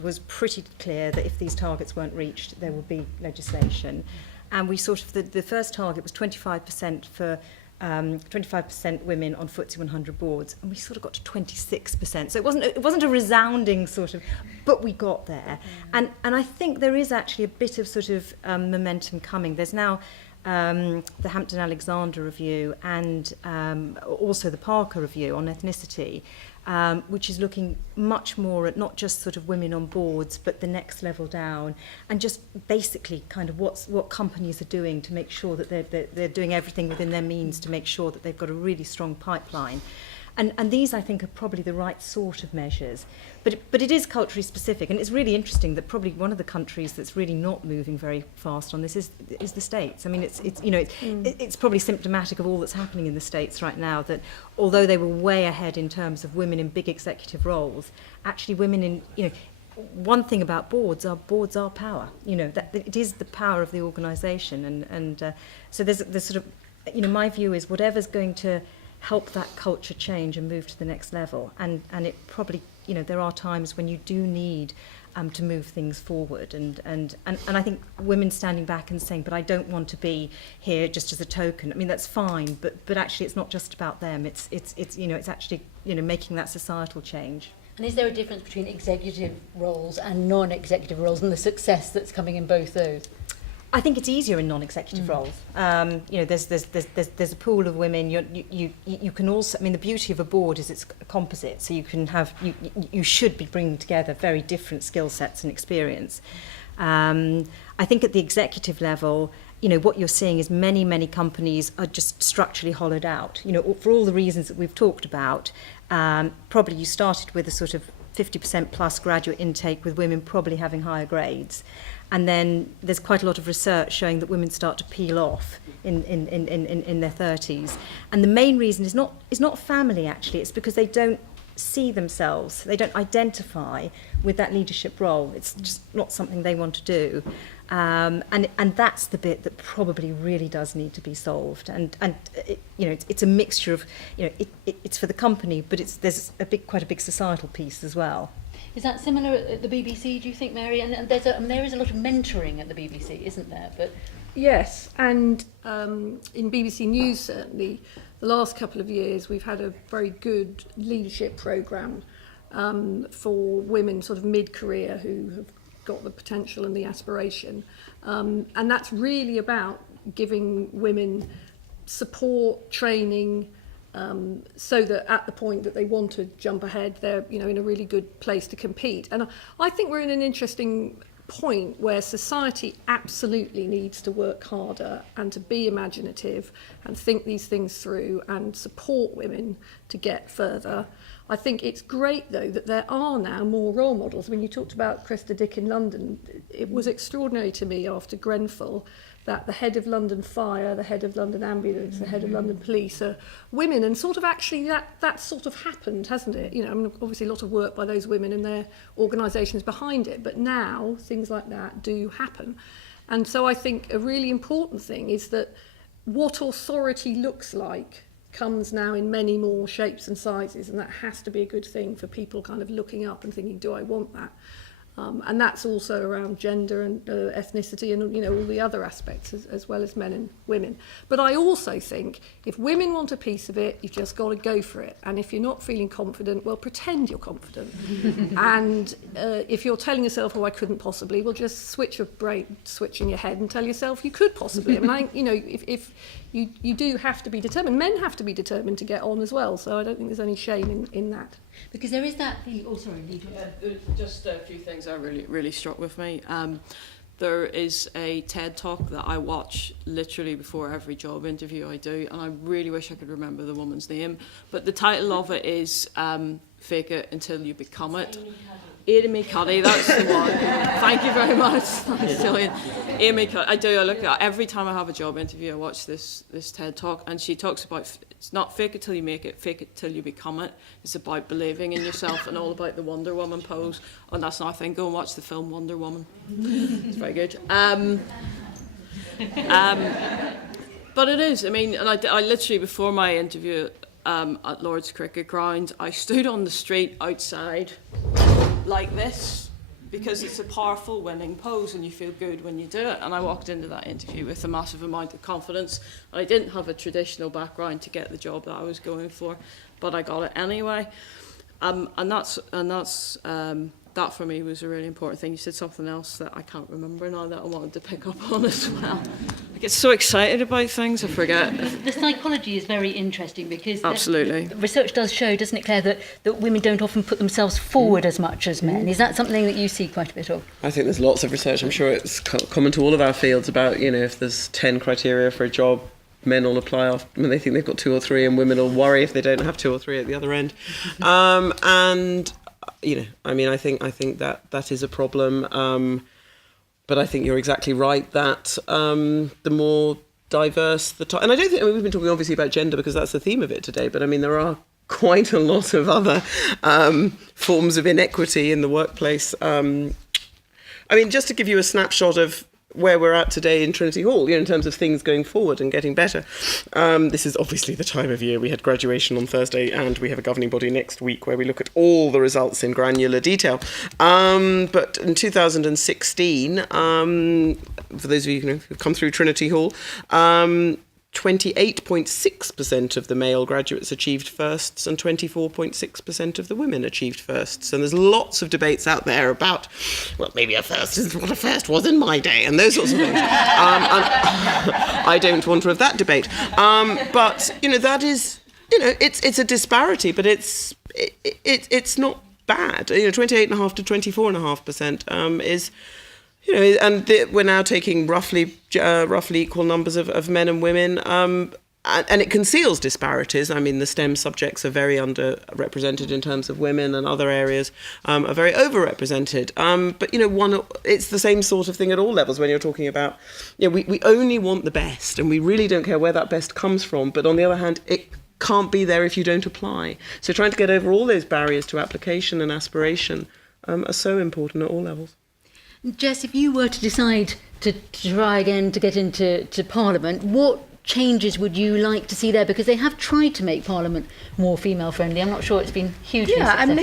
was pretty clear that if these targets weren't reached, there would be legislation. And we sort of the first target was 25% for 25% women on FTSE 100 boards, and we sort of got to 26%. So it wasn't a resounding sort of, but we got there. And I think there is actually a bit of sort of momentum coming. There's now the Hampton-Alexander Review and also the Parker Review on ethnicity, which is looking much more at not just sort of women on boards, but the next level down, and just basically kind of what companies are doing to make sure that they're doing everything within their means to make sure that they've got a really strong pipeline. And these, I think, are probably the right sort of measures. But it is culturally specific, and it's really interesting that probably one of the countries that's really not moving very fast on this is the States. I mean, it's probably symptomatic of all that's happening in the States right now, that although they were way ahead in terms of women in big executive roles, actually women in, one thing about boards are power. That it is the power of the organisation, and so there's sort of, my view is whatever's going to help that culture change and move to the next level, and it probably, there are times when you do need to move things forward, and I think women standing back and saying, but I don't want to be here just as a token. I mean, that's fine, but actually it's not just about them. It's actually making that societal change. And is there a difference between executive roles and non-executive roles, and the success that's coming in both those? I think it's easier in non-executive roles. There's a pool of women. You can also. I mean, the beauty of a board is it's composite, so you can have. You should be bringing together very different skill sets and experience. I think at the executive level, what you're seeing is many companies are just structurally hollowed out. For all the reasons that we've talked about. Probably you started with a sort of 50% plus graduate intake, with women probably having higher grades. And then there's quite a lot of research showing that women start to peel off in their 30s. And the main reason is not family, actually. It's because they don't see themselves, they don't identify with that leadership role. It's just not something they want to do. And that's the bit that probably really does need to be solved. And it's a mixture of, it's for the company, but there's quite a big societal piece as well. Is that similar at the BBC, do you think, Mary? And there is a lot of mentoring at the BBC, isn't there? But yes, and in BBC News, certainly, the last couple of years, we've had a very good leadership programme for women sort of mid-career who have got the potential and the aspiration. And that's really about giving women support, training, so that at the point that they want to jump ahead, they're in a really good place to compete. And I think we're in an interesting point where society absolutely needs to work harder and to be imaginative and think these things through and support women to get further. I think it's great, though, that there are now more role models. I mean, you talked about Christa Dick in London. It was extraordinary to me after Grenfell that the head of London Fire, the head of London Ambulance, the head of London Police are women, and sort of actually that sort of happened, hasn't it? I mean, obviously a lot of work by those women and their organisations behind it, but now things like that do happen. And so I think a really important thing is that what authority looks like comes now in many more shapes and sizes, and that has to be a good thing for people kind of looking up and thinking, do I want that? And that's also around gender and ethnicity and all the other aspects as well as men and women. But I also think if women want a piece of it, you've just got to go for it. And if you're not feeling confident, well, pretend you're confident. And if you're telling yourself, oh, I couldn't possibly, well, just switch in your head and tell yourself you could possibly. I mean, if you do have to be determined. Men have to be determined to get on as well. So I don't think there's any shame in that. Because there is that feeling. Oh, sorry, Lee. Just a few things that really struck with me. There is a TED talk that I watch literally before every job interview I do, and I really wish I could remember the woman's name. But the title of it is Fake It Until You Become It. Amy Cuddy, that's the one. Thank you very much. Thanks, Gillian. Amy Cuddy. I look at every time I have a job interview, I watch this TED talk, and she talks about it's not fake it till you make it, fake it till you become it. It's about believing in yourself and all about the Wonder Woman pose. And that's another thing. Go and watch the film Wonder Woman. It's very good. But it is. I mean, and I literally before my interview at Lord's Cricket Ground, I stood on the street outside like this because it's a powerful winning pose and you feel good when you do it. And I walked into that interview with a massive amount of confidence. I didn't have a traditional background to get the job that I was going for, but I got it anyway. And that for me was a really important thing. You said something else that I can't remember now that I wanted to pick up on as well. I get so excited about things, I forget. The psychology is very interesting because absolutely research does show, doesn't it, Claire, that women don't often put themselves forward as much as men. Is that something that you see quite a bit of? I think there's lots of research. I'm sure it's common to all of our fields about, if there's 10 criteria for a job, men will apply when they think they've got 2 or 3, and women will worry if they don't have 2 or 3 at the other end. I think that is a problem. But I think you're exactly right that the more diverse and I don't think, we've been talking obviously about gender because that's the theme of it today, but I mean, there are quite a lot of other forms of inequity in the workplace. Just to give you a snapshot of where we're at today in Trinity Hall, in terms of things going forward and getting better. This is obviously the time of year. We had graduation on Thursday and we have a governing body next week where we look at all the results in granular detail. But in 2016, for those of you who've come through Trinity Hall, 28.6% of the male graduates achieved firsts and 24.6% of the women achieved firsts. And there's lots of debates out there about, well, maybe a first isn't what a first was in my day and those sorts of things. I don't want to have that debate. But, that is, it's a disparity, but it's not bad. 28.5% to 24.5% is... we're now taking roughly equal numbers of men and women, and it conceals disparities. I mean, the STEM subjects are very underrepresented in terms of women, and other areas are very overrepresented. But it's the same sort of thing at all levels when you're talking about, we only want the best, and we really don't care where that best comes from. But on the other hand, it can't be there if you don't apply. So trying to get over all those barriers to application and aspiration are so important at all levels. Jess, if you were to decide to try again to get into Parliament, what changes would you like to see there? Because they have tried to make Parliament more female-friendly. I'm not sure it's been hugely successful.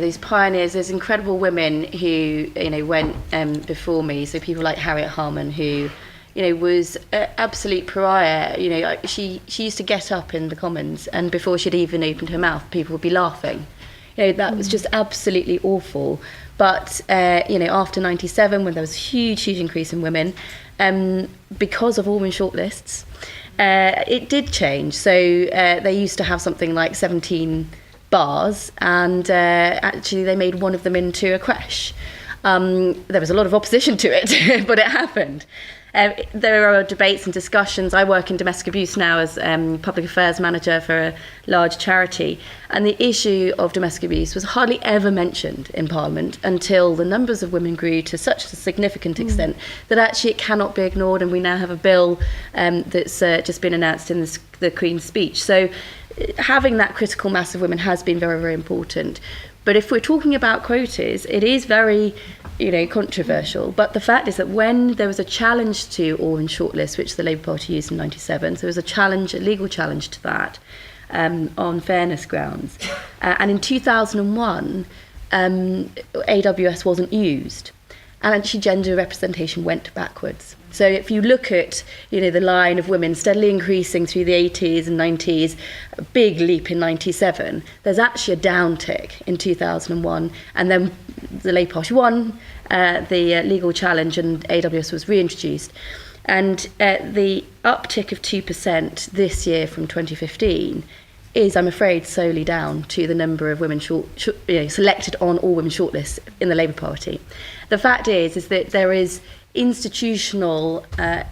These pioneers, there's incredible women who, went before me. So people like Harriet Harman, who, was an absolute pariah. She used to get up in the Commons, and before she'd even opened her mouth, people would be laughing. that was just absolutely awful. But, after 97, when there was a huge increase in women, because of all women shortlists, it did change. So they used to have something like 17 bars, and actually they made one of them into a creche. There was a lot of opposition to it, but it happened. There are debates and discussions. I work in domestic abuse now as public affairs manager for a large charity, and the issue of domestic abuse was hardly ever mentioned in Parliament until the numbers of women grew to such a significant extent that actually it cannot be ignored, and we now have a bill that's just been announced in the Queen's speech. So having that critical mass of women has been very, very important. But if we're talking about quotas, it is very, controversial. But the fact is that when there was a challenge to all women shortlist, which the Labour Party used in 97, so there was a legal challenge to that on fairness grounds. And in 2001, AWS wasn't used. And actually gender representation went backwards. So if you look at, the line of women steadily increasing through the 80s and 90s, a big leap in 97, there's actually a downtick in 2001. And then the Labour Party won the legal challenge and AWS was reintroduced. And the uptick of 2% this year from 2015 is, I'm afraid, solely down to the number of women selected on all women shortlists in the Labour Party. The fact is that there is institutional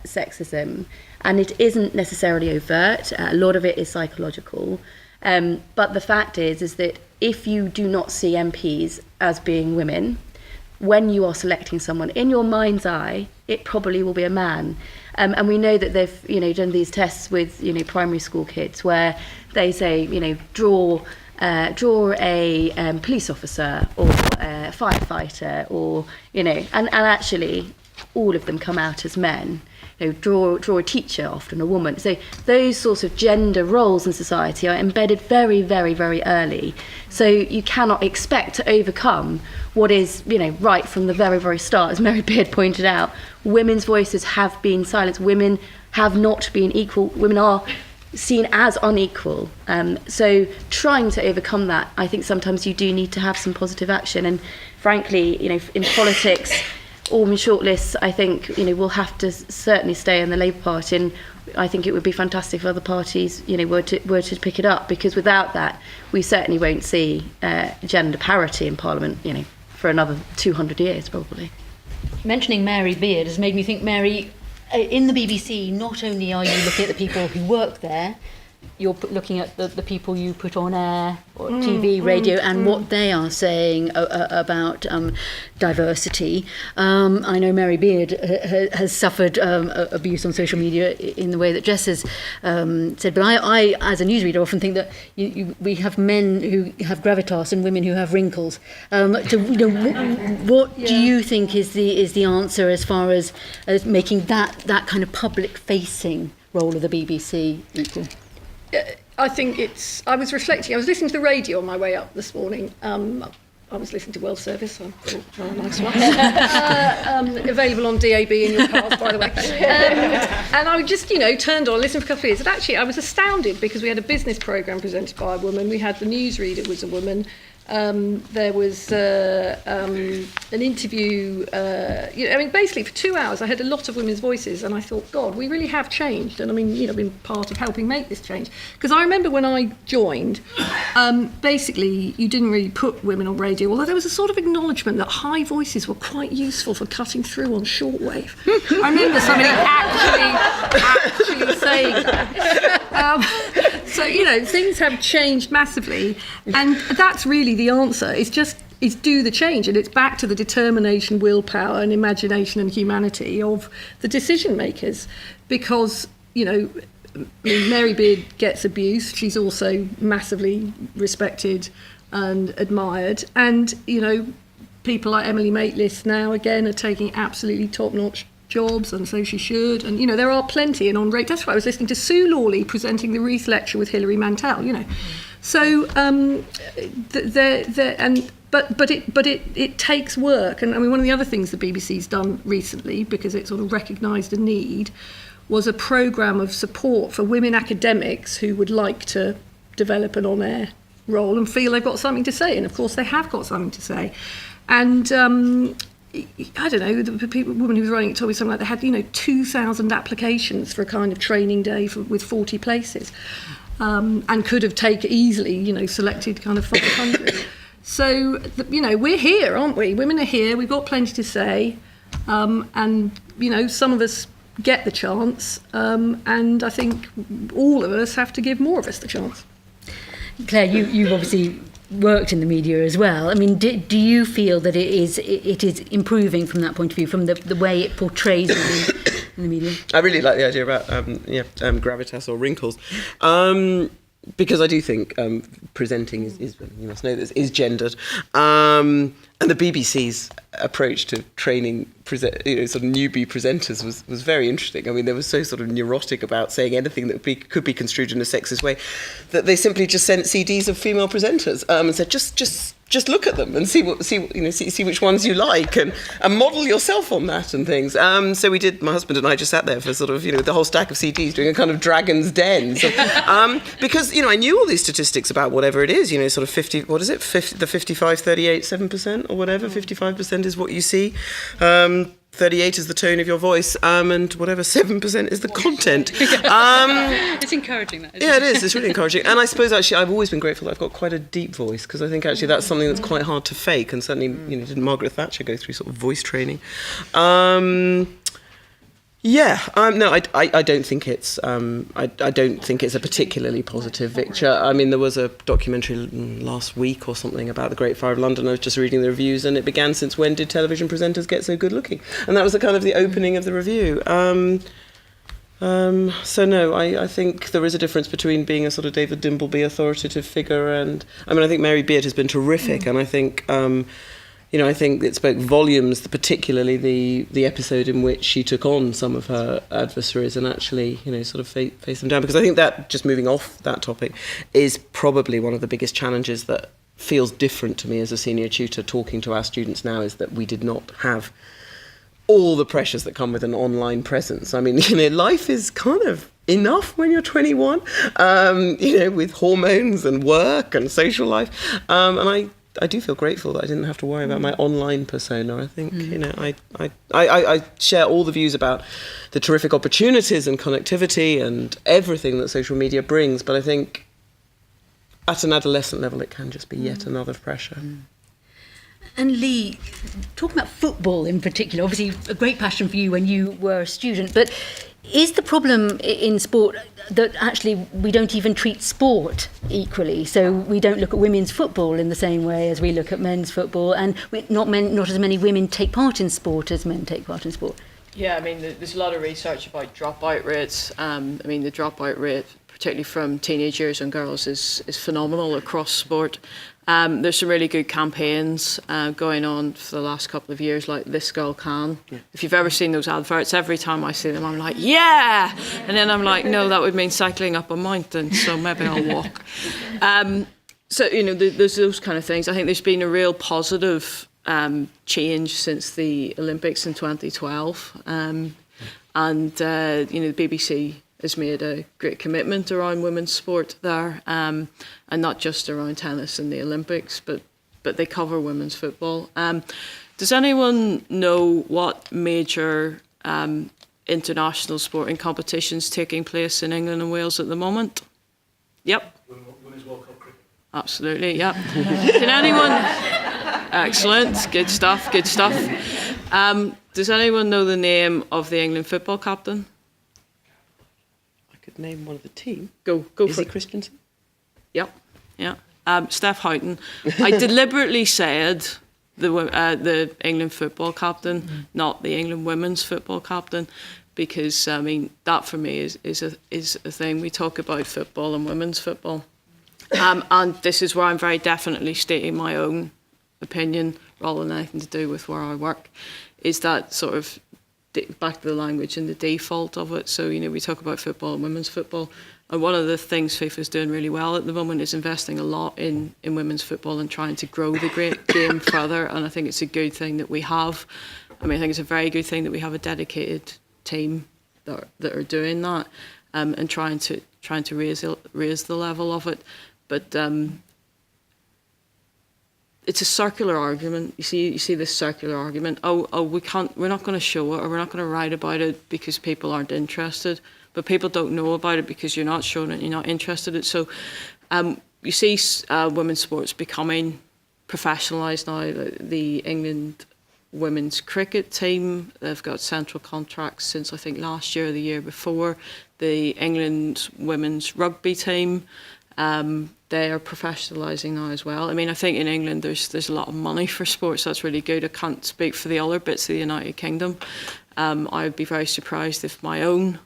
sexism, and it isn't necessarily overt. A lot of it is psychological. But the fact is that if you do not see MPs as being women, when you are selecting someone, in your mind's eye, it probably will be a man. And we know that they've done these tests with primary school kids where they say draw a police officer or a firefighter, or and actually all of them come out as men. Draw a teacher, often a woman. So those sorts of gender roles in society are embedded very, very, very early. So you cannot expect to overcome what is, right from the very, very start. As Mary Beard pointed out, women's voices have been silenced. Women have not been equal. Women are seen as unequal. So trying to overcome that, I think sometimes you do need to have some positive action. And frankly, in politics, all women shortlists, I think, will have to certainly stay in the Labour Party, and I think it would be fantastic if other parties, were to pick it up, because without that, we certainly won't see gender parity in Parliament, for another 200 years, probably. Mentioning Mary Beard has made me think, Mary, in the BBC, not only are you looking at the people who work there, you're looking at the people you put on air, or TV, radio, and what they are saying about diversity. I know Mary Beard has suffered abuse on social media in the way that Jess has said, but I, as a newsreader, often think that we have men who have gravitas and women who have wrinkles. What do you think is the answer as far as making that kind of public-facing role of the BBC equal? I think I was reflecting, I was listening to the radio on my way up this morning. I was listening to World Service, so I thought, oh, nice one. Available on DAB in your cars, by the way. And I just, turned on, listened for a couple of years. And actually, I was astounded because we had a business programme presented by a woman. We had the newsreader was a woman. There was an interview, basically for 2 hours I heard a lot of women's voices, and I thought, God, we really have changed. And I mean, been part of helping make this change. Because I remember when I joined, basically you didn't really put women on radio, although there was a sort of acknowledgement that high voices were quite useful for cutting through on shortwave. I remember somebody actually saying that. So, things have changed massively, and that's really the answer. It's do the change, and it's back to the determination, willpower and imagination and humanity of the decision makers. Because, Mary Beard gets abuse. She's also massively respected and admired. And, people like Emily Maitlis now, again, are taking absolutely top-notch jobs, and so she should. And there are plenty. And on rate, that's why I was listening to Sue Lawley presenting the Reith Lecture with Hilary Mantel. So it takes work. And I mean, one of the other things the BBC's done recently, because it sort of recognised a need, was a programme of support for women academics who would like to develop an on-air role and feel they've got something to say. And of course, they have got something to say. And I don't know, the woman who was running it told me something like they had, 2,000 applications for a kind of training day with 40 places, and could have easily, selected kind of 500. So, we're here, aren't we? Women are here. We've got plenty to say, and some of us get the chance, and I think all of us have to give more of us the chance. Claire, you've obviously worked in the media as well. I mean, do you feel that it is improving from that point of view, from the way it portrays women in the media? I really like the idea about gravitas or wrinkles, because I do think presenting is you must know this, is gendered, and the BBC's approach to training sort of newbie presenters was very interesting. I mean, they were so sort of neurotic about saying anything that could be construed in a sexist way that they simply just sent CDs of female presenters and said just look at them and see which ones you like and model yourself on that and things. So we did. My husband and I just sat there for sort of the whole stack of CDs doing a kind of Dragon's Den. So, because I knew all these statistics about whatever it is. Sort of 50. What is it? 50, the 55, 38, 7% or whatever. 55% is what you see. 38 is the tone of your voice, and whatever 7% is the content. It's encouraging, that. Yeah, it is. It's really encouraging. And I suppose actually I've always been grateful that I've got quite a deep voice, because I think actually that's something that's quite hard to fake. And certainly, didn't Margaret Thatcher go through sort of voice training? No, I don't think it's I don't think it's a particularly positive picture. I mean, there was a documentary last week or something about the Great Fire of London. I was just reading the reviews, and it began, "Since when did television presenters get so good looking?" And that was the opening of the review. So no, I think there is a difference between being a sort of David Dimbleby authoritative figure, and I think Mary Beard has been terrific, and I think. I think it spoke volumes, particularly the episode in which she took on some of her adversaries and actually, sort of face them down. Because I think that, just moving off that topic, is probably one of the biggest challenges that feels different to me as a senior tutor talking to our students now, is that we did not have all the pressures that come with an online presence. I mean, life is kind of enough when you're 21, with hormones and work and social life. And I do feel grateful that I didn't have to worry about my online persona. I think, I share all the views about the terrific opportunities and connectivity and everything that social media brings, but I think at an adolescent level it can just be yet another pressure. And Lee, talking about football in particular, obviously a great passion for you when you were a student, but is the problem in sport that actually we don't even treat sport equally? So we don't look at women's football in the same way as we look at men's football, and not as many women take part in sport as men take part in sport. Yeah, I mean, there's a lot of research about dropout rates. The dropout rate, particularly from teenage years and girls, is phenomenal across sport. There's some really good campaigns going on for the last couple of years, like This Girl Can. Yeah. If you've ever seen those adverts, every time I see them, I'm like, yeah! And then I'm like, no, that would mean cycling up a mountain, so maybe I'll walk. There's those kind of things. I think there's been a real positive change since the Olympics in 2012. The BBC has made a great commitment around women's sport there, and not just around tennis and the Olympics, but they cover women's football. Does anyone know what major international sporting competitions taking place in England and Wales at the moment? Yep. Women's World Cup cricket. Absolutely, yep. Can anyone... Excellent, good stuff. Does anyone know the name of the England football captain? Name one of the team. Go Is for it it. Christensen? Yep, yeah. Steph Houghton. I deliberately said the England football captain, not the England women's football captain, because that for me is a thing. We talk about football and women's football, and this is where I'm very definitely stating my own opinion rather than anything to do with where I work. Is that sort of back to the language and the default of it. So, we talk about football and women's football. And one of the things FIFA's doing really well at the moment is investing a lot in women's football and trying to grow the great game further. And I think it's a good thing that we have. I think it's a very good thing that we have a dedicated team that are doing that, and trying to raise the level of it. But it's a circular argument. You see this circular argument. We're not going to show it, or we're not going to write about it because people aren't interested. But people don't know about it because you're not showing it, you're not interested in it. So you see women's sports becoming professionalised now. The England women's cricket team, they've got central contracts since I think last year or the year before. The England women's rugby team, they are professionalising now as well. I mean, I think in England there's a lot of money for sports. That's really good. I can't speak for the other bits of the United Kingdom. I would be very surprised if my own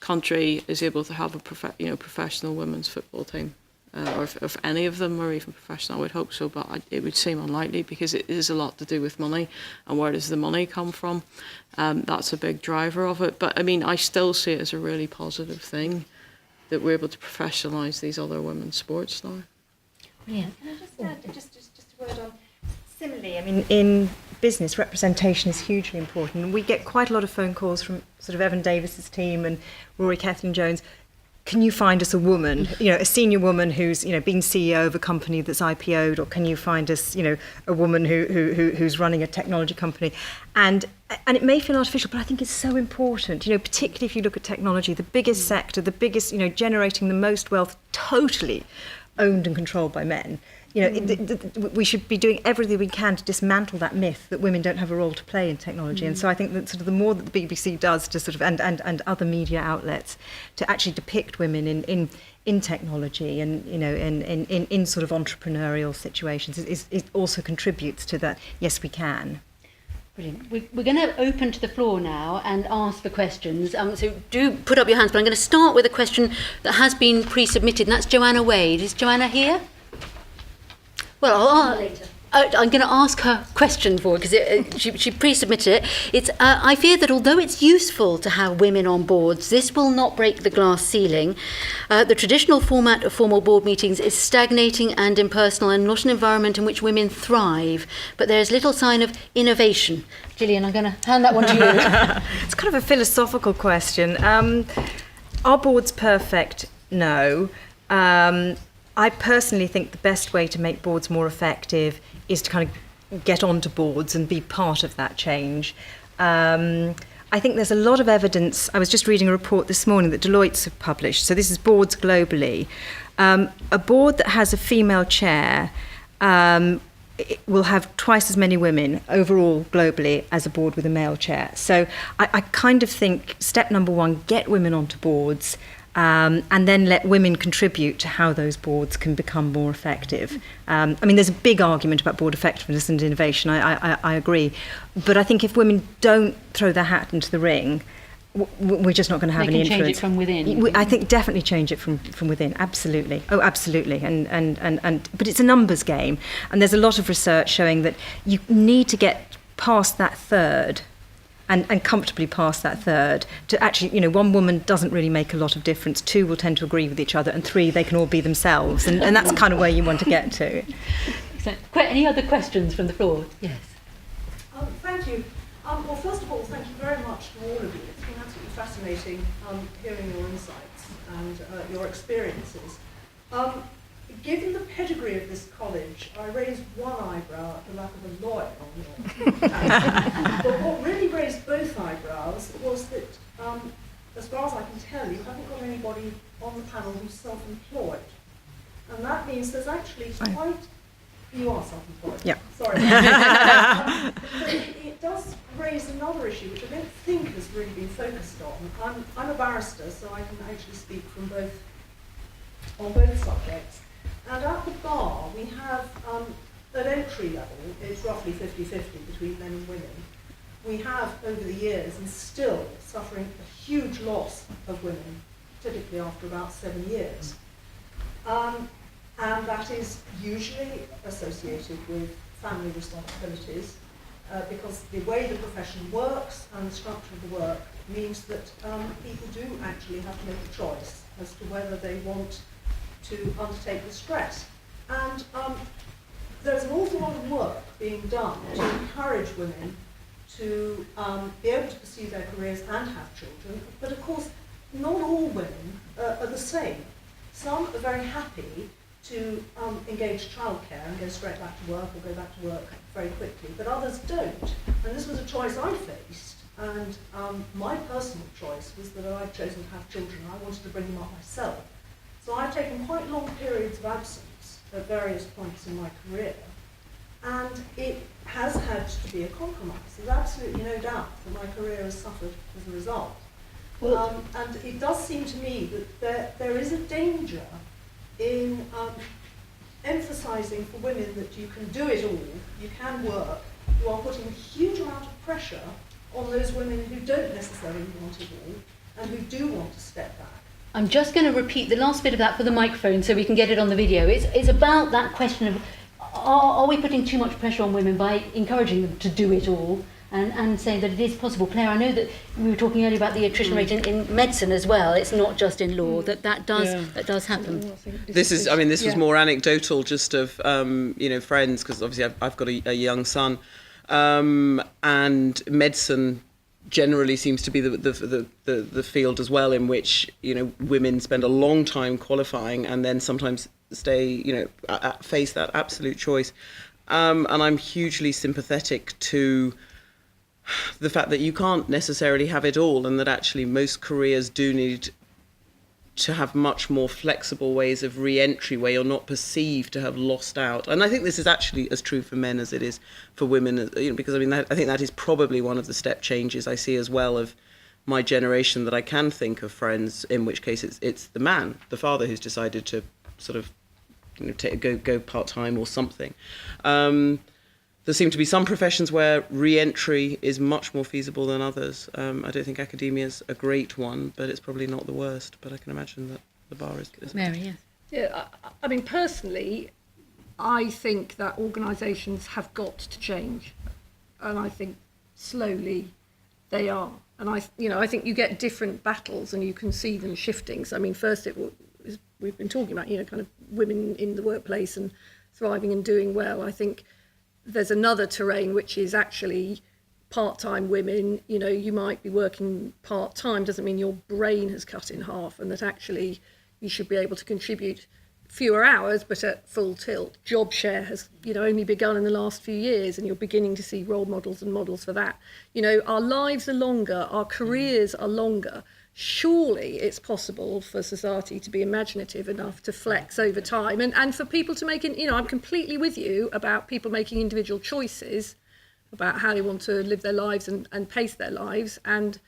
country is able to have a professional women's football team, or if any of them are even professional. I would hope so, but it would seem unlikely because it is a lot to do with money, and where does the money come from? That's a big driver of it. But I mean, I still see it as a really positive thing that we're able to professionalise these other women's sports now. Brilliant. Can I just add just a word on? Similarly, I mean, in business, representation is hugely important. We get quite a lot of phone calls from sort of Evan Davis's team and Rory Kathleen Jones. Can you find us a woman, a senior woman who's, been CEO of a company that's IPO'd, or can you find us, a woman who's running a technology company? And it may feel artificial, but I think it's so important, particularly if you look at technology, the biggest sector, the biggest, generating the most wealth, totally owned and controlled by men. We should be doing everything we can to dismantle that myth that women don't have a role to play in technology. And so I think that sort of the more that the BBC does to sort of and other media outlets to actually depict women in technology and in sort of entrepreneurial situations it also contributes to that. Yes, we can. Brilliant. We're going to open to the floor now and ask for questions. So do put up your hands. But I'm going to start with a question that has been pre-submitted, and that's Joanna Wade. Is Joanna here? Well, I'm going to ask her question for her because she pre-submitted it. I fear that although it's useful to have women on boards, this will not break the glass ceiling. The traditional format of formal board meetings is stagnating and impersonal and not an environment in which women thrive. But there's little sign of innovation. Gillian, I'm going to hand that one to you. It's kind of a philosophical question. Are boards perfect? No. I personally think the best way to make boards more effective is to kind of get onto boards and be part of that change. I think there's a lot of evidence. I was just reading a report this morning that Deloitte's have published. So this is boards globally. A board that has a female chair will have twice as many women overall globally as a board with a male chair. So I kind of think step number one, get women onto boards. And then let women contribute to how those boards can become more effective. I mean, there's a big argument about board effectiveness and innovation, I agree. But I think if women don't throw their hat into the ring, we're just not going to have any influence. Change it from within. I think definitely change it from within, absolutely. Oh, absolutely. But it's a numbers game. And there's a lot of research showing that you need to get past that third and comfortably past that third to actually, one woman doesn't really make a lot of difference. Two will tend to agree with each other, and three, they can all be themselves. And that's kind of where you want to get to. Any other questions from the floor? Yes. Thank you. Well, first of all, thank you very much to all of you. It's been absolutely fascinating hearing your insights and your experiences. Given the pedigree of this college, I raised one eyebrow at the lack of a lawyer on your case. But what really raised both eyebrows was that, as far as I can tell, you haven't got anybody on the panel who's self-employed. And that means there's actually quite... You are self-employed. Yeah. Sorry. But it does raise another issue, which I don't think has really been focused on. I'm a barrister, so I can actually speak from on both subjects. And at the bar, we have, at entry level, it's roughly 50-50 between men and women. We have, over the years, and still suffering a huge loss of women, typically after about 7 years. And that is usually associated with family responsibilities, because the way the profession works and the structure of the work means that people do actually have to make a choice as to whether they want to undertake the stress. And there's an awful lot of work being done to encourage women to be able to pursue their careers and have children. But of course, not all women are the same. Some are very happy to engage childcare and go straight back to work or go back to work very quickly, but others don't. And this was a choice I faced, and my personal choice was that I'd chosen to have children and I wanted to bring them up myself. So I've taken quite long periods of absence at various points in my career, and it has had to be a compromise. There's absolutely no doubt that my career has suffered as a result. And it does seem to me that there is a danger in emphasising for women that you can do it all, you can work. You are putting a huge amount of pressure on those women who don't necessarily want it all and who do want to step back. I'm just going to repeat the last bit of that for the microphone so we can get it on the video. It's about that question of are we putting too much pressure on women by encouraging them to do it all and saying that it is possible. Claire, I know that we were talking earlier about the attrition rate in medicine as well. It's not just in law, that does happen. This was more anecdotal, just of friends, because obviously I've got a young son, and medicine generally seems to be the field as well in which women spend a long time qualifying and then sometimes face that absolute choice, and I'm hugely sympathetic to the fact that you can't necessarily have it all, and that actually most careers do need to have much more flexible ways of re-entry where you're not perceived to have lost out. And I think this is actually as true for men as it is for women, because I think that is probably one of the step changes I see as well of my generation, that I can think of friends in which case it's the man, the father, who's decided to sort of go part-time or something. There seem to be some professions where re-entry is much more feasible than others. I don't think academia is a great one, but it's probably not the worst. But I can imagine that the bar is Mary, yes. Yeah, I mean, personally, I think that organisations have got to change, and I think slowly they are. And I think you get different battles, and you can see them shifting. So I mean, first we've been talking about kind of women in the workplace and thriving and doing well. I think there's another terrain which is actually part-time women. You might be working part-time, doesn't mean your brain has cut in half, and that actually you should be able to contribute fewer hours but at full tilt. Job share has only begun in the last few years, and you're beginning to see role models and models for that. Our lives are longer, our careers are longer. Surely it's possible for society to be imaginative enough to flex over time and for people to make I'm completely with you about people making individual choices about how they want to live their lives and pace their lives, and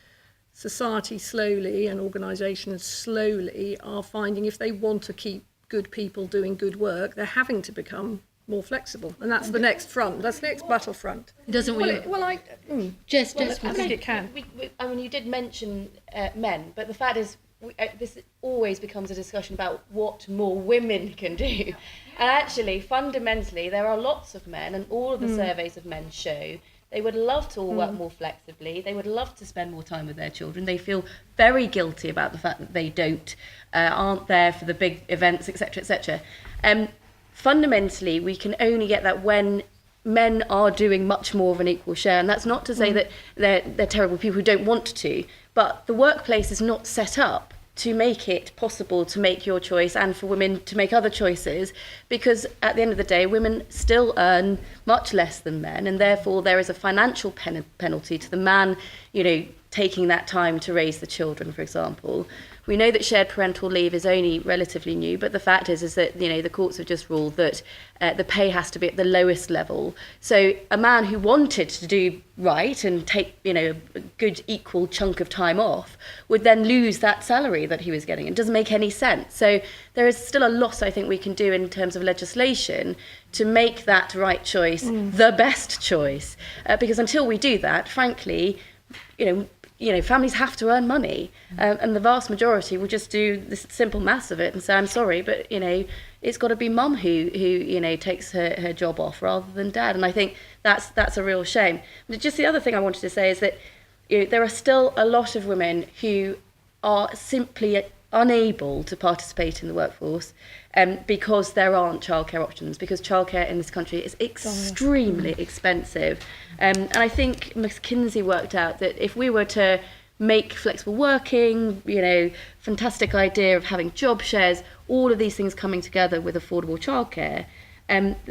society slowly and organisations slowly are finding if they want to keep good people doing good work, they're having to become more flexible, and that's the next front. That's the next battlefront. It doesn't really. I think it can. I mean, you did mention men, but the fact is, this always becomes a discussion about what more women can do. And actually, fundamentally, there are lots of men, and all of the surveys of men show they would love to all work more flexibly. They would love to spend more time with their children. They feel very guilty about the fact that they aren't there for the big events, etc., etc. Fundamentally, we can only get that when men are doing much more of an equal share. And that's not to say that they're terrible people who don't want to, but the workplace is not set up to make it possible to make your choice and for women to make other choices, because at the end of the day, women still earn much less than men, and therefore there is a financial penalty to the man, taking that time to raise the children, for example. We know that shared parental leave is only relatively new, but the fact is that the courts have just ruled that the pay has to be at the lowest level. So a man who wanted to do right and take a good equal chunk of time off would then lose that salary that he was getting. It doesn't make any sense. So there is still a lot I think we can do in terms of legislation to make that right choice the best choice, because until we do that, frankly, families have to earn money, and the vast majority will just do this simple maths of it and say, I'm sorry, but it's got to be mum who takes her job off rather than dad. And I think that's a real shame. But just the other thing I wanted to say is that there are still a lot of women who are simply unable to participate in the workforce because there aren't childcare options, because childcare in this country is extremely expensive. And I think McKinsey worked out that if we were to make flexible working, fantastic idea of having job shares, all of these things coming together with affordable childcare,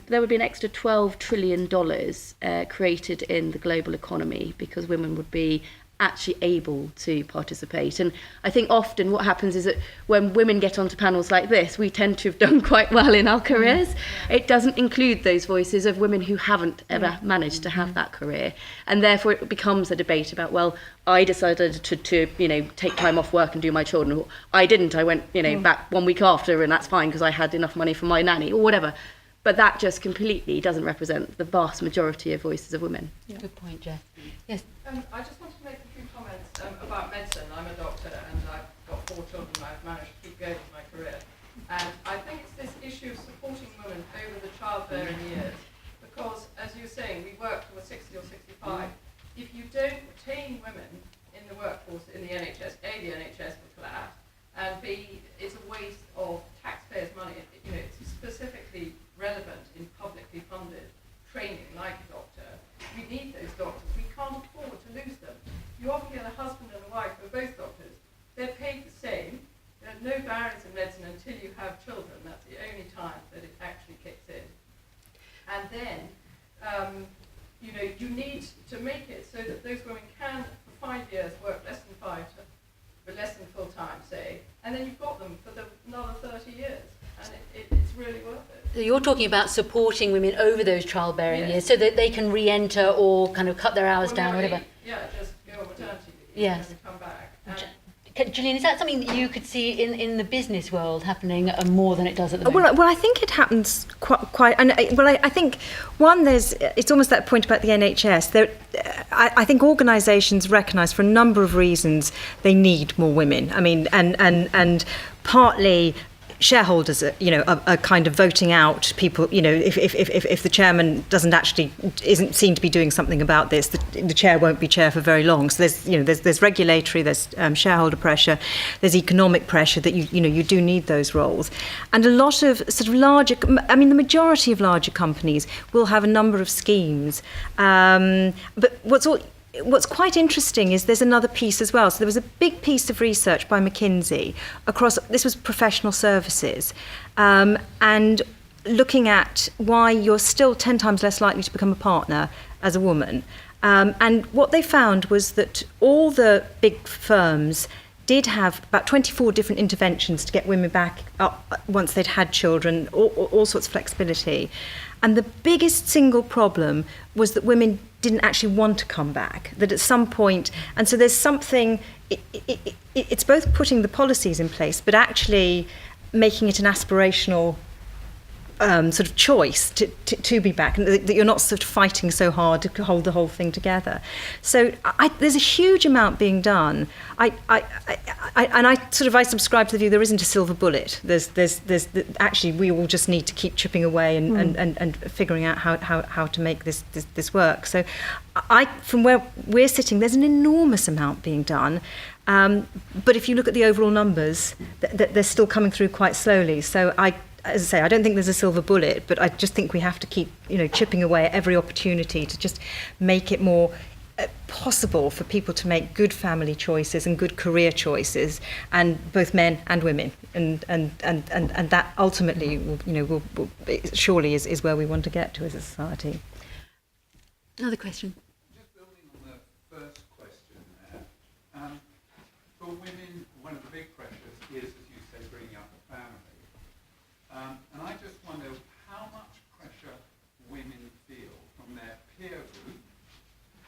there would be an extra $12 trillion created in the global economy because women would be actually able to participate. And I think often what happens is that when women get onto panels like this, we tend to have done quite well in our careers. It doesn't include those voices of women who haven't ever managed to have that career. And therefore it becomes a debate about, well, I decided to take time off work and do my children. Or I didn't, I went, back 1 week after, and that's fine because I had enough money for my nanny or whatever. But that just completely doesn't represent the vast majority of voices of women. Good point, Jeff. Yes. I just wanted to make a few comments about medicine. I'm a doctor and I've got 4 children. I've managed to keep going with my career. And I think it's this issue of supporting women over the childbearing years. Because, as you were saying, we work till we're 60 or 65. If you don't retain women in the workforce in the NHS, A, the NHS will collapse, and B, it's a waste of taxpayers' money. It's specifically relevant in publicly funded training like a doctor. We need those doctors. We can't afford to lose them. You often get a husband and a wife who are both doctors. They're paid the same. There are no barriers in medicine until you have children. That's the only time that it actually kicks in. And then, you need to make it so that those women can, for 5 years, work less than full time, say, and then you've got them for another 30 years. And it's really worth it. So you're talking about supporting women over those childbearing years so that they can re-enter or kind of cut their hours down, whatever. Yeah, just go on maternity leave and come back. Gillian, is that something that you could see in the business world happening more than it does at the moment? Well, I think it happens quite. And I think it's almost that point about the NHS. I think organisations recognise for a number of reasons they need more women. I mean, and partly shareholders are kind of voting out people. If the chairman isn't seen to be doing something about this, the chair won't be chair for very long. So there's regulatory, there's shareholder pressure, there's economic pressure that you do need those roles. And a lot of sort of larger, the majority of larger companies will have a number of schemes. But what's quite interesting is there's another piece as well. So there was a big piece of research by McKinsey this was professional services, and looking at why you're still 10 times less likely to become a partner as a woman. And what they found was that all the big firms did have about 24 different interventions to get women back up once they'd had children, all sorts of flexibility. And the biggest single problem was that women didn't actually want to come back, that at some point, and so there's something, it's both putting the policies in place, but actually making it an aspirational sort of choice to be back, and that you're not sort of fighting so hard to hold the whole thing together. So there's a huge amount being done. I subscribe to the view there isn't a silver bullet. There's actually we all just need to keep chipping away and figuring out how to make this work. So from where we're sitting, there's an enormous amount being done. But if you look at the overall numbers, they're still coming through quite slowly. So as I say, I don't think there's a silver bullet, but I just think we have to keep, chipping away at every opportunity to just make it more possible for people to make good family choices and good career choices, and both men and women, and that ultimately, will surely is where we want to get to as a society. Another question. Just building on the first question there, for women, one of the big pressures is, as you say, bringing up a family. And I just wonder how much pressure women feel from their peer group,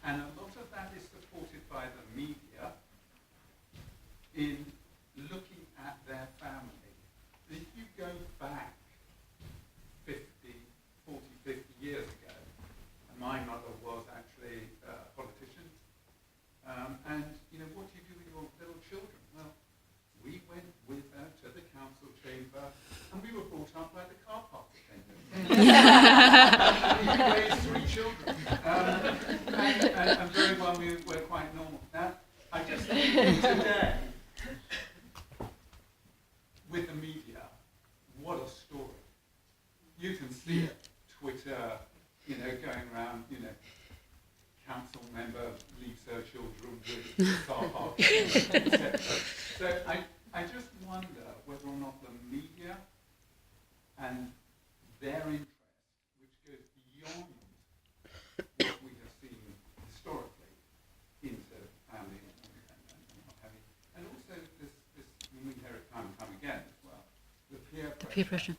and a lot of that is supported by the media, in looking at their family. If you go back 50 years ago, and my mother was actually a politician, and what do you do with your little children? Well, we went with her to the council chamber, and we were brought up by the car park attendant. We raised 3 children. And very well, we were quite normal. Now, I just think today, with the media, what a story. You can see it, Twitter, going around, council member leaves her children with Starbucks, etc. So I just wonder whether or not the media and their interest, which goes beyond what we have seen historically into family and what have you, and also this we hear it time and time again as well, the peer pressure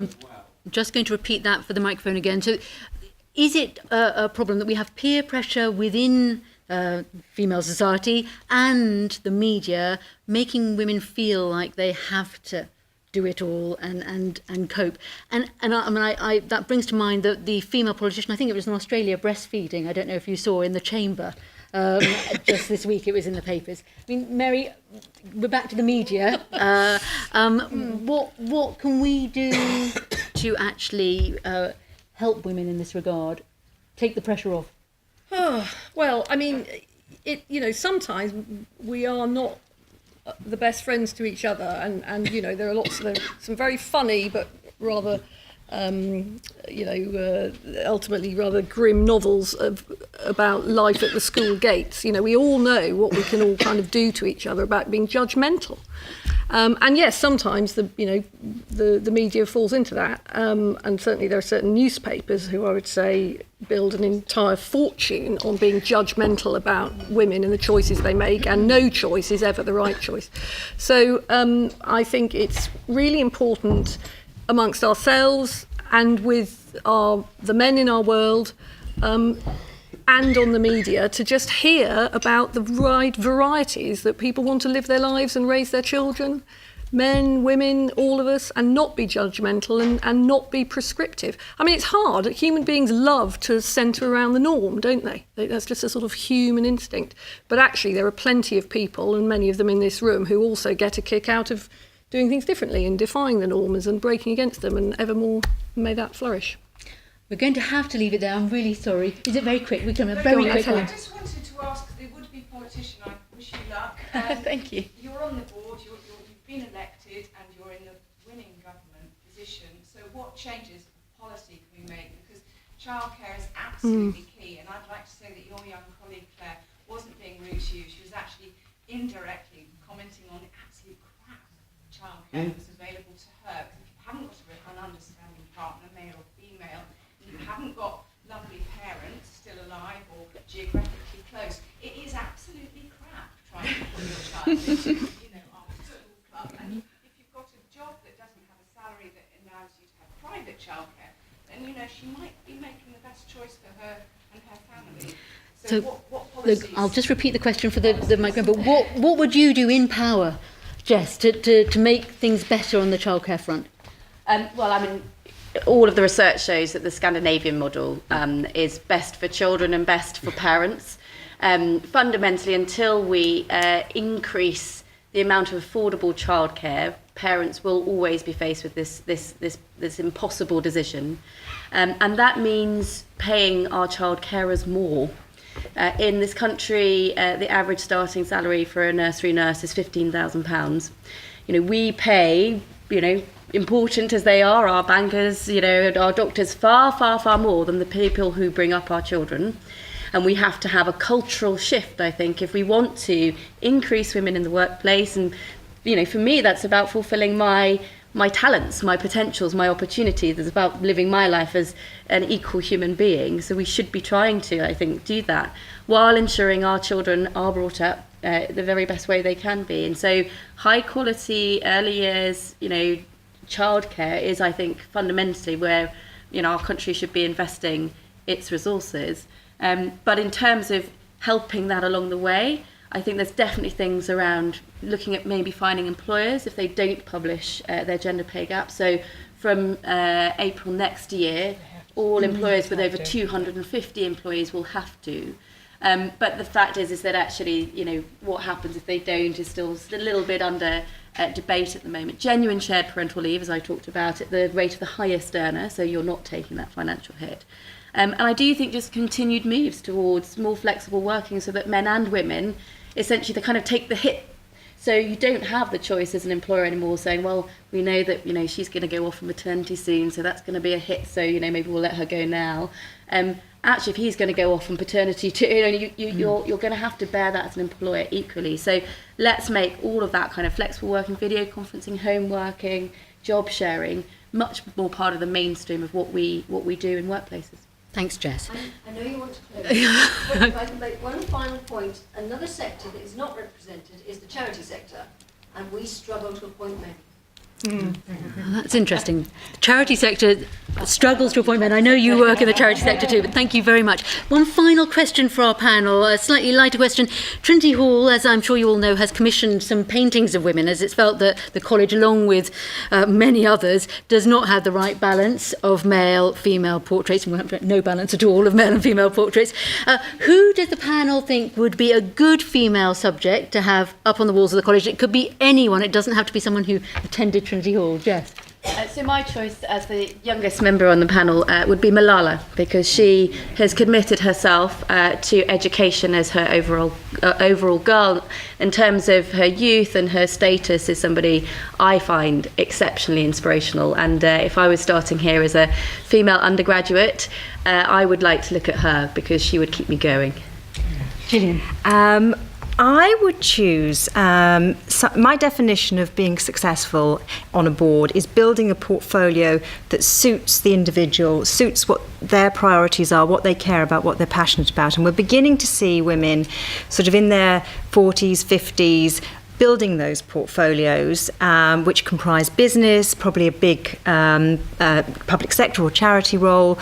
as well. I'm just going to repeat that for the microphone again. So, is it a problem that we have peer pressure within female society and the media making women feel like they have to do it all and cope? And I that brings to mind the female politician, I think it was in Australia, breastfeeding. I don't know if you saw in the chamber. Just this week, it was in the papers. I mean, Mary, we're back to the media. What can we do to actually help women in this regard? Take the pressure off. Well, I mean, sometimes we are not the best friends to each other, and there are lots of some very funny but rather ultimately rather grim novels about life at the school gates. We all know what we can all kind of do to each other about being judgmental. And yes, sometimes the media falls into that, and certainly there are certain newspapers who I would say build an entire fortune on being judgmental about women and the choices they make, and no choice is ever the right choice. So I think it's really important amongst ourselves and with the men in our world, and on the media, to just hear about the wide varieties that people want to live their lives and raise their children, men, women, all of us, and not be judgmental and not be prescriptive. I mean, it's hard. Human beings love to centre around the norm, don't they? That's just a sort of human instinct. But actually, there are plenty of people, and many of them in this room, who also get a kick out of doing things differently and defying the norms and breaking against them, and evermore may that flourish. We're going to have to leave it there. I'm really sorry. Is it very quick? We can have a very quick one. I just wanted to ask the would-be politician, I wish you luck. Thank you. You're on the board, you've been elected, and you're in the winning government position. So what changes of policy can we make? Because childcare is absolutely key, and I'd like to say that your young colleague, Claire, wasn't being rude to you. She was actually indirectly commenting on the absolute crap childcare that was available to her. Because if you haven't got an understanding partner, male or female, you haven't got lovely parents still alive or geographically close, it is absolutely crap trying to put your child into, after school club. And if you've got a job that doesn't have a salary that allows you to have private childcare, then she might be making the best choice for her and her family. So what policies? Look, I'll just repeat the question for the microphone. But what would you do in power, Jess, to make things better on the childcare front? Well, I mean, all of the research shows that the Scandinavian model is best for children and best for parents. Fundamentally, until we increase the amount of affordable childcare, parents will always be faced with this impossible decision, and that means paying our child carers more. In this country, the average starting salary for a nursery nurse is £15,000. We pay, important as they are, our bankers, our doctors, far, far, far more than the people who bring up our children. And we have to have a cultural shift, I think, if we want to increase women in the workplace. And, for me, that's about fulfilling my talents, my potentials, my opportunities. It's about living my life as an equal human being. So we should be trying to, I think, do that while ensuring our children are brought up the very best way they can be. And so high quality, early years, childcare is, I think, fundamentally where our country should be investing its resources. But in terms of helping that along the way, I think there's definitely things around looking at maybe finding employers if they don't publish their gender pay gap. So from April next year, all employers with over 250 employees will have to. But the fact is that actually, what happens if they don't is still a little bit under debate at the moment. Genuine shared parental leave, as I talked about, at the rate of the highest earner, so you're not taking that financial hit. And I do think just continued moves towards more flexible working so that men and women, essentially, they kind of take the hit. So you don't have the choice as an employer anymore saying, well, we know that, she's going to go off on maternity soon, so that's going to be a hit, so, maybe we'll let her go now. Actually, if he's going to go off on paternity too, you're going to have to bear that as an employer equally. So let's make all of that kind of flexible working, video conferencing, home working, job sharing, much more part of the mainstream of what we do in workplaces. Thanks, Jess. I know you want to close, but if I can make one final point, another sector that is not represented is the charity sector, and we struggle to appoint men. Well, that's interesting. The charity sector struggles to appoint men. I know you work in the charity sector too, but thank you very much. One final question for our panel, a slightly lighter question. Trinity Hall, as I'm sure you all know, has commissioned some paintings of women, as it's felt that the college, along with many others, does not have the right balance of male-female portraits. We have no balance at all of male and female portraits. Who does the panel think would be a good female subject to have up on the walls of the college? It could be anyone. It doesn't have to be someone who attended Trinity Hall. Jess? So my choice as the youngest member on the panel would be Malala, because she has committed herself to education as her overall goal. In terms of her youth and her status, is somebody I find exceptionally inspirational. And if I was starting here as a female undergraduate, I would like to look at her because she would keep me going. Gillian? I would choose, my definition of being successful on a board is building a portfolio that suits the individual, suits what their priorities are, what they care about, what they're passionate about. And we're beginning to see women sort of in their 40s, 50s, building those portfolios, which comprise business, probably a big public sector or charity role.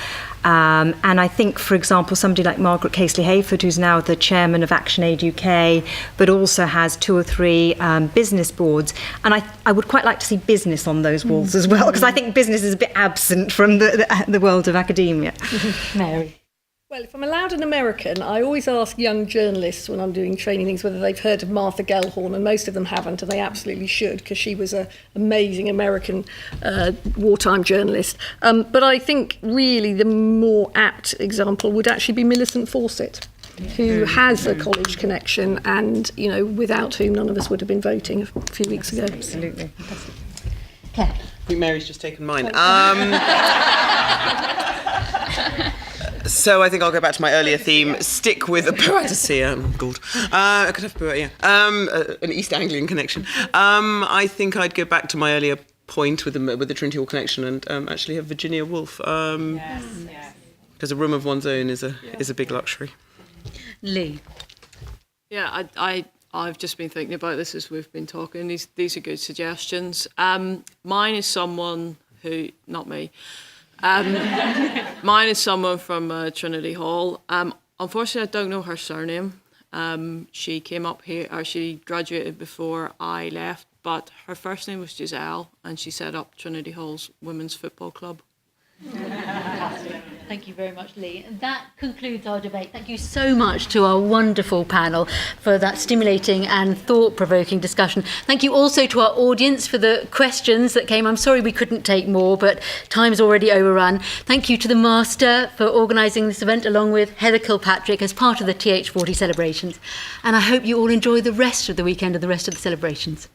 And I think, for example, somebody like Margaret Casely-Hayford, who's now the chairman of ActionAid UK, but also has 2 or 3 business boards. And I would quite like to see business on those walls as well, because I think business is a bit absent from the world of academia. Mary? Well, if I'm allowed an American, I always ask young journalists when I'm doing training things whether they've heard of Martha Gellhorn, and most of them haven't, and they absolutely should, because she was an amazing American wartime journalist. But I think really the more apt example would actually be Millicent Fawcett, who has a college connection and, without whom none of us would have been voting a few weeks ago. Absolutely. Claire? I think Mary's just taken mine. So I think I'll go back to my earlier theme. Stick with a poetessy. Good. I could have poet, an East Anglian connection. I think I'd go back to my earlier point with the Trinity Hall connection and actually have Virginia Woolf. Because a room of one's own is a big luxury. Lee? Yeah, I've just been thinking about this as we've been talking. These are good suggestions. Mine is someone who, not me. Mine is someone from Trinity Hall. Unfortunately, I don't know her surname. She came up here, or she graduated before I left, but her first name was Giselle, and she set up Trinity Hall's Women's Football Club. Thank you very much, Lee. And that concludes our debate. Thank you so much to our wonderful panel for that stimulating and thought-provoking discussion. Thank you also to our audience for the questions that came. I'm sorry we couldn't take more, but time's already overrun. Thank you to the Master for organising this event, along with Heather Kilpatrick as part of the TH40 celebrations. And I hope you all enjoy the rest of the weekend and the rest of the celebrations.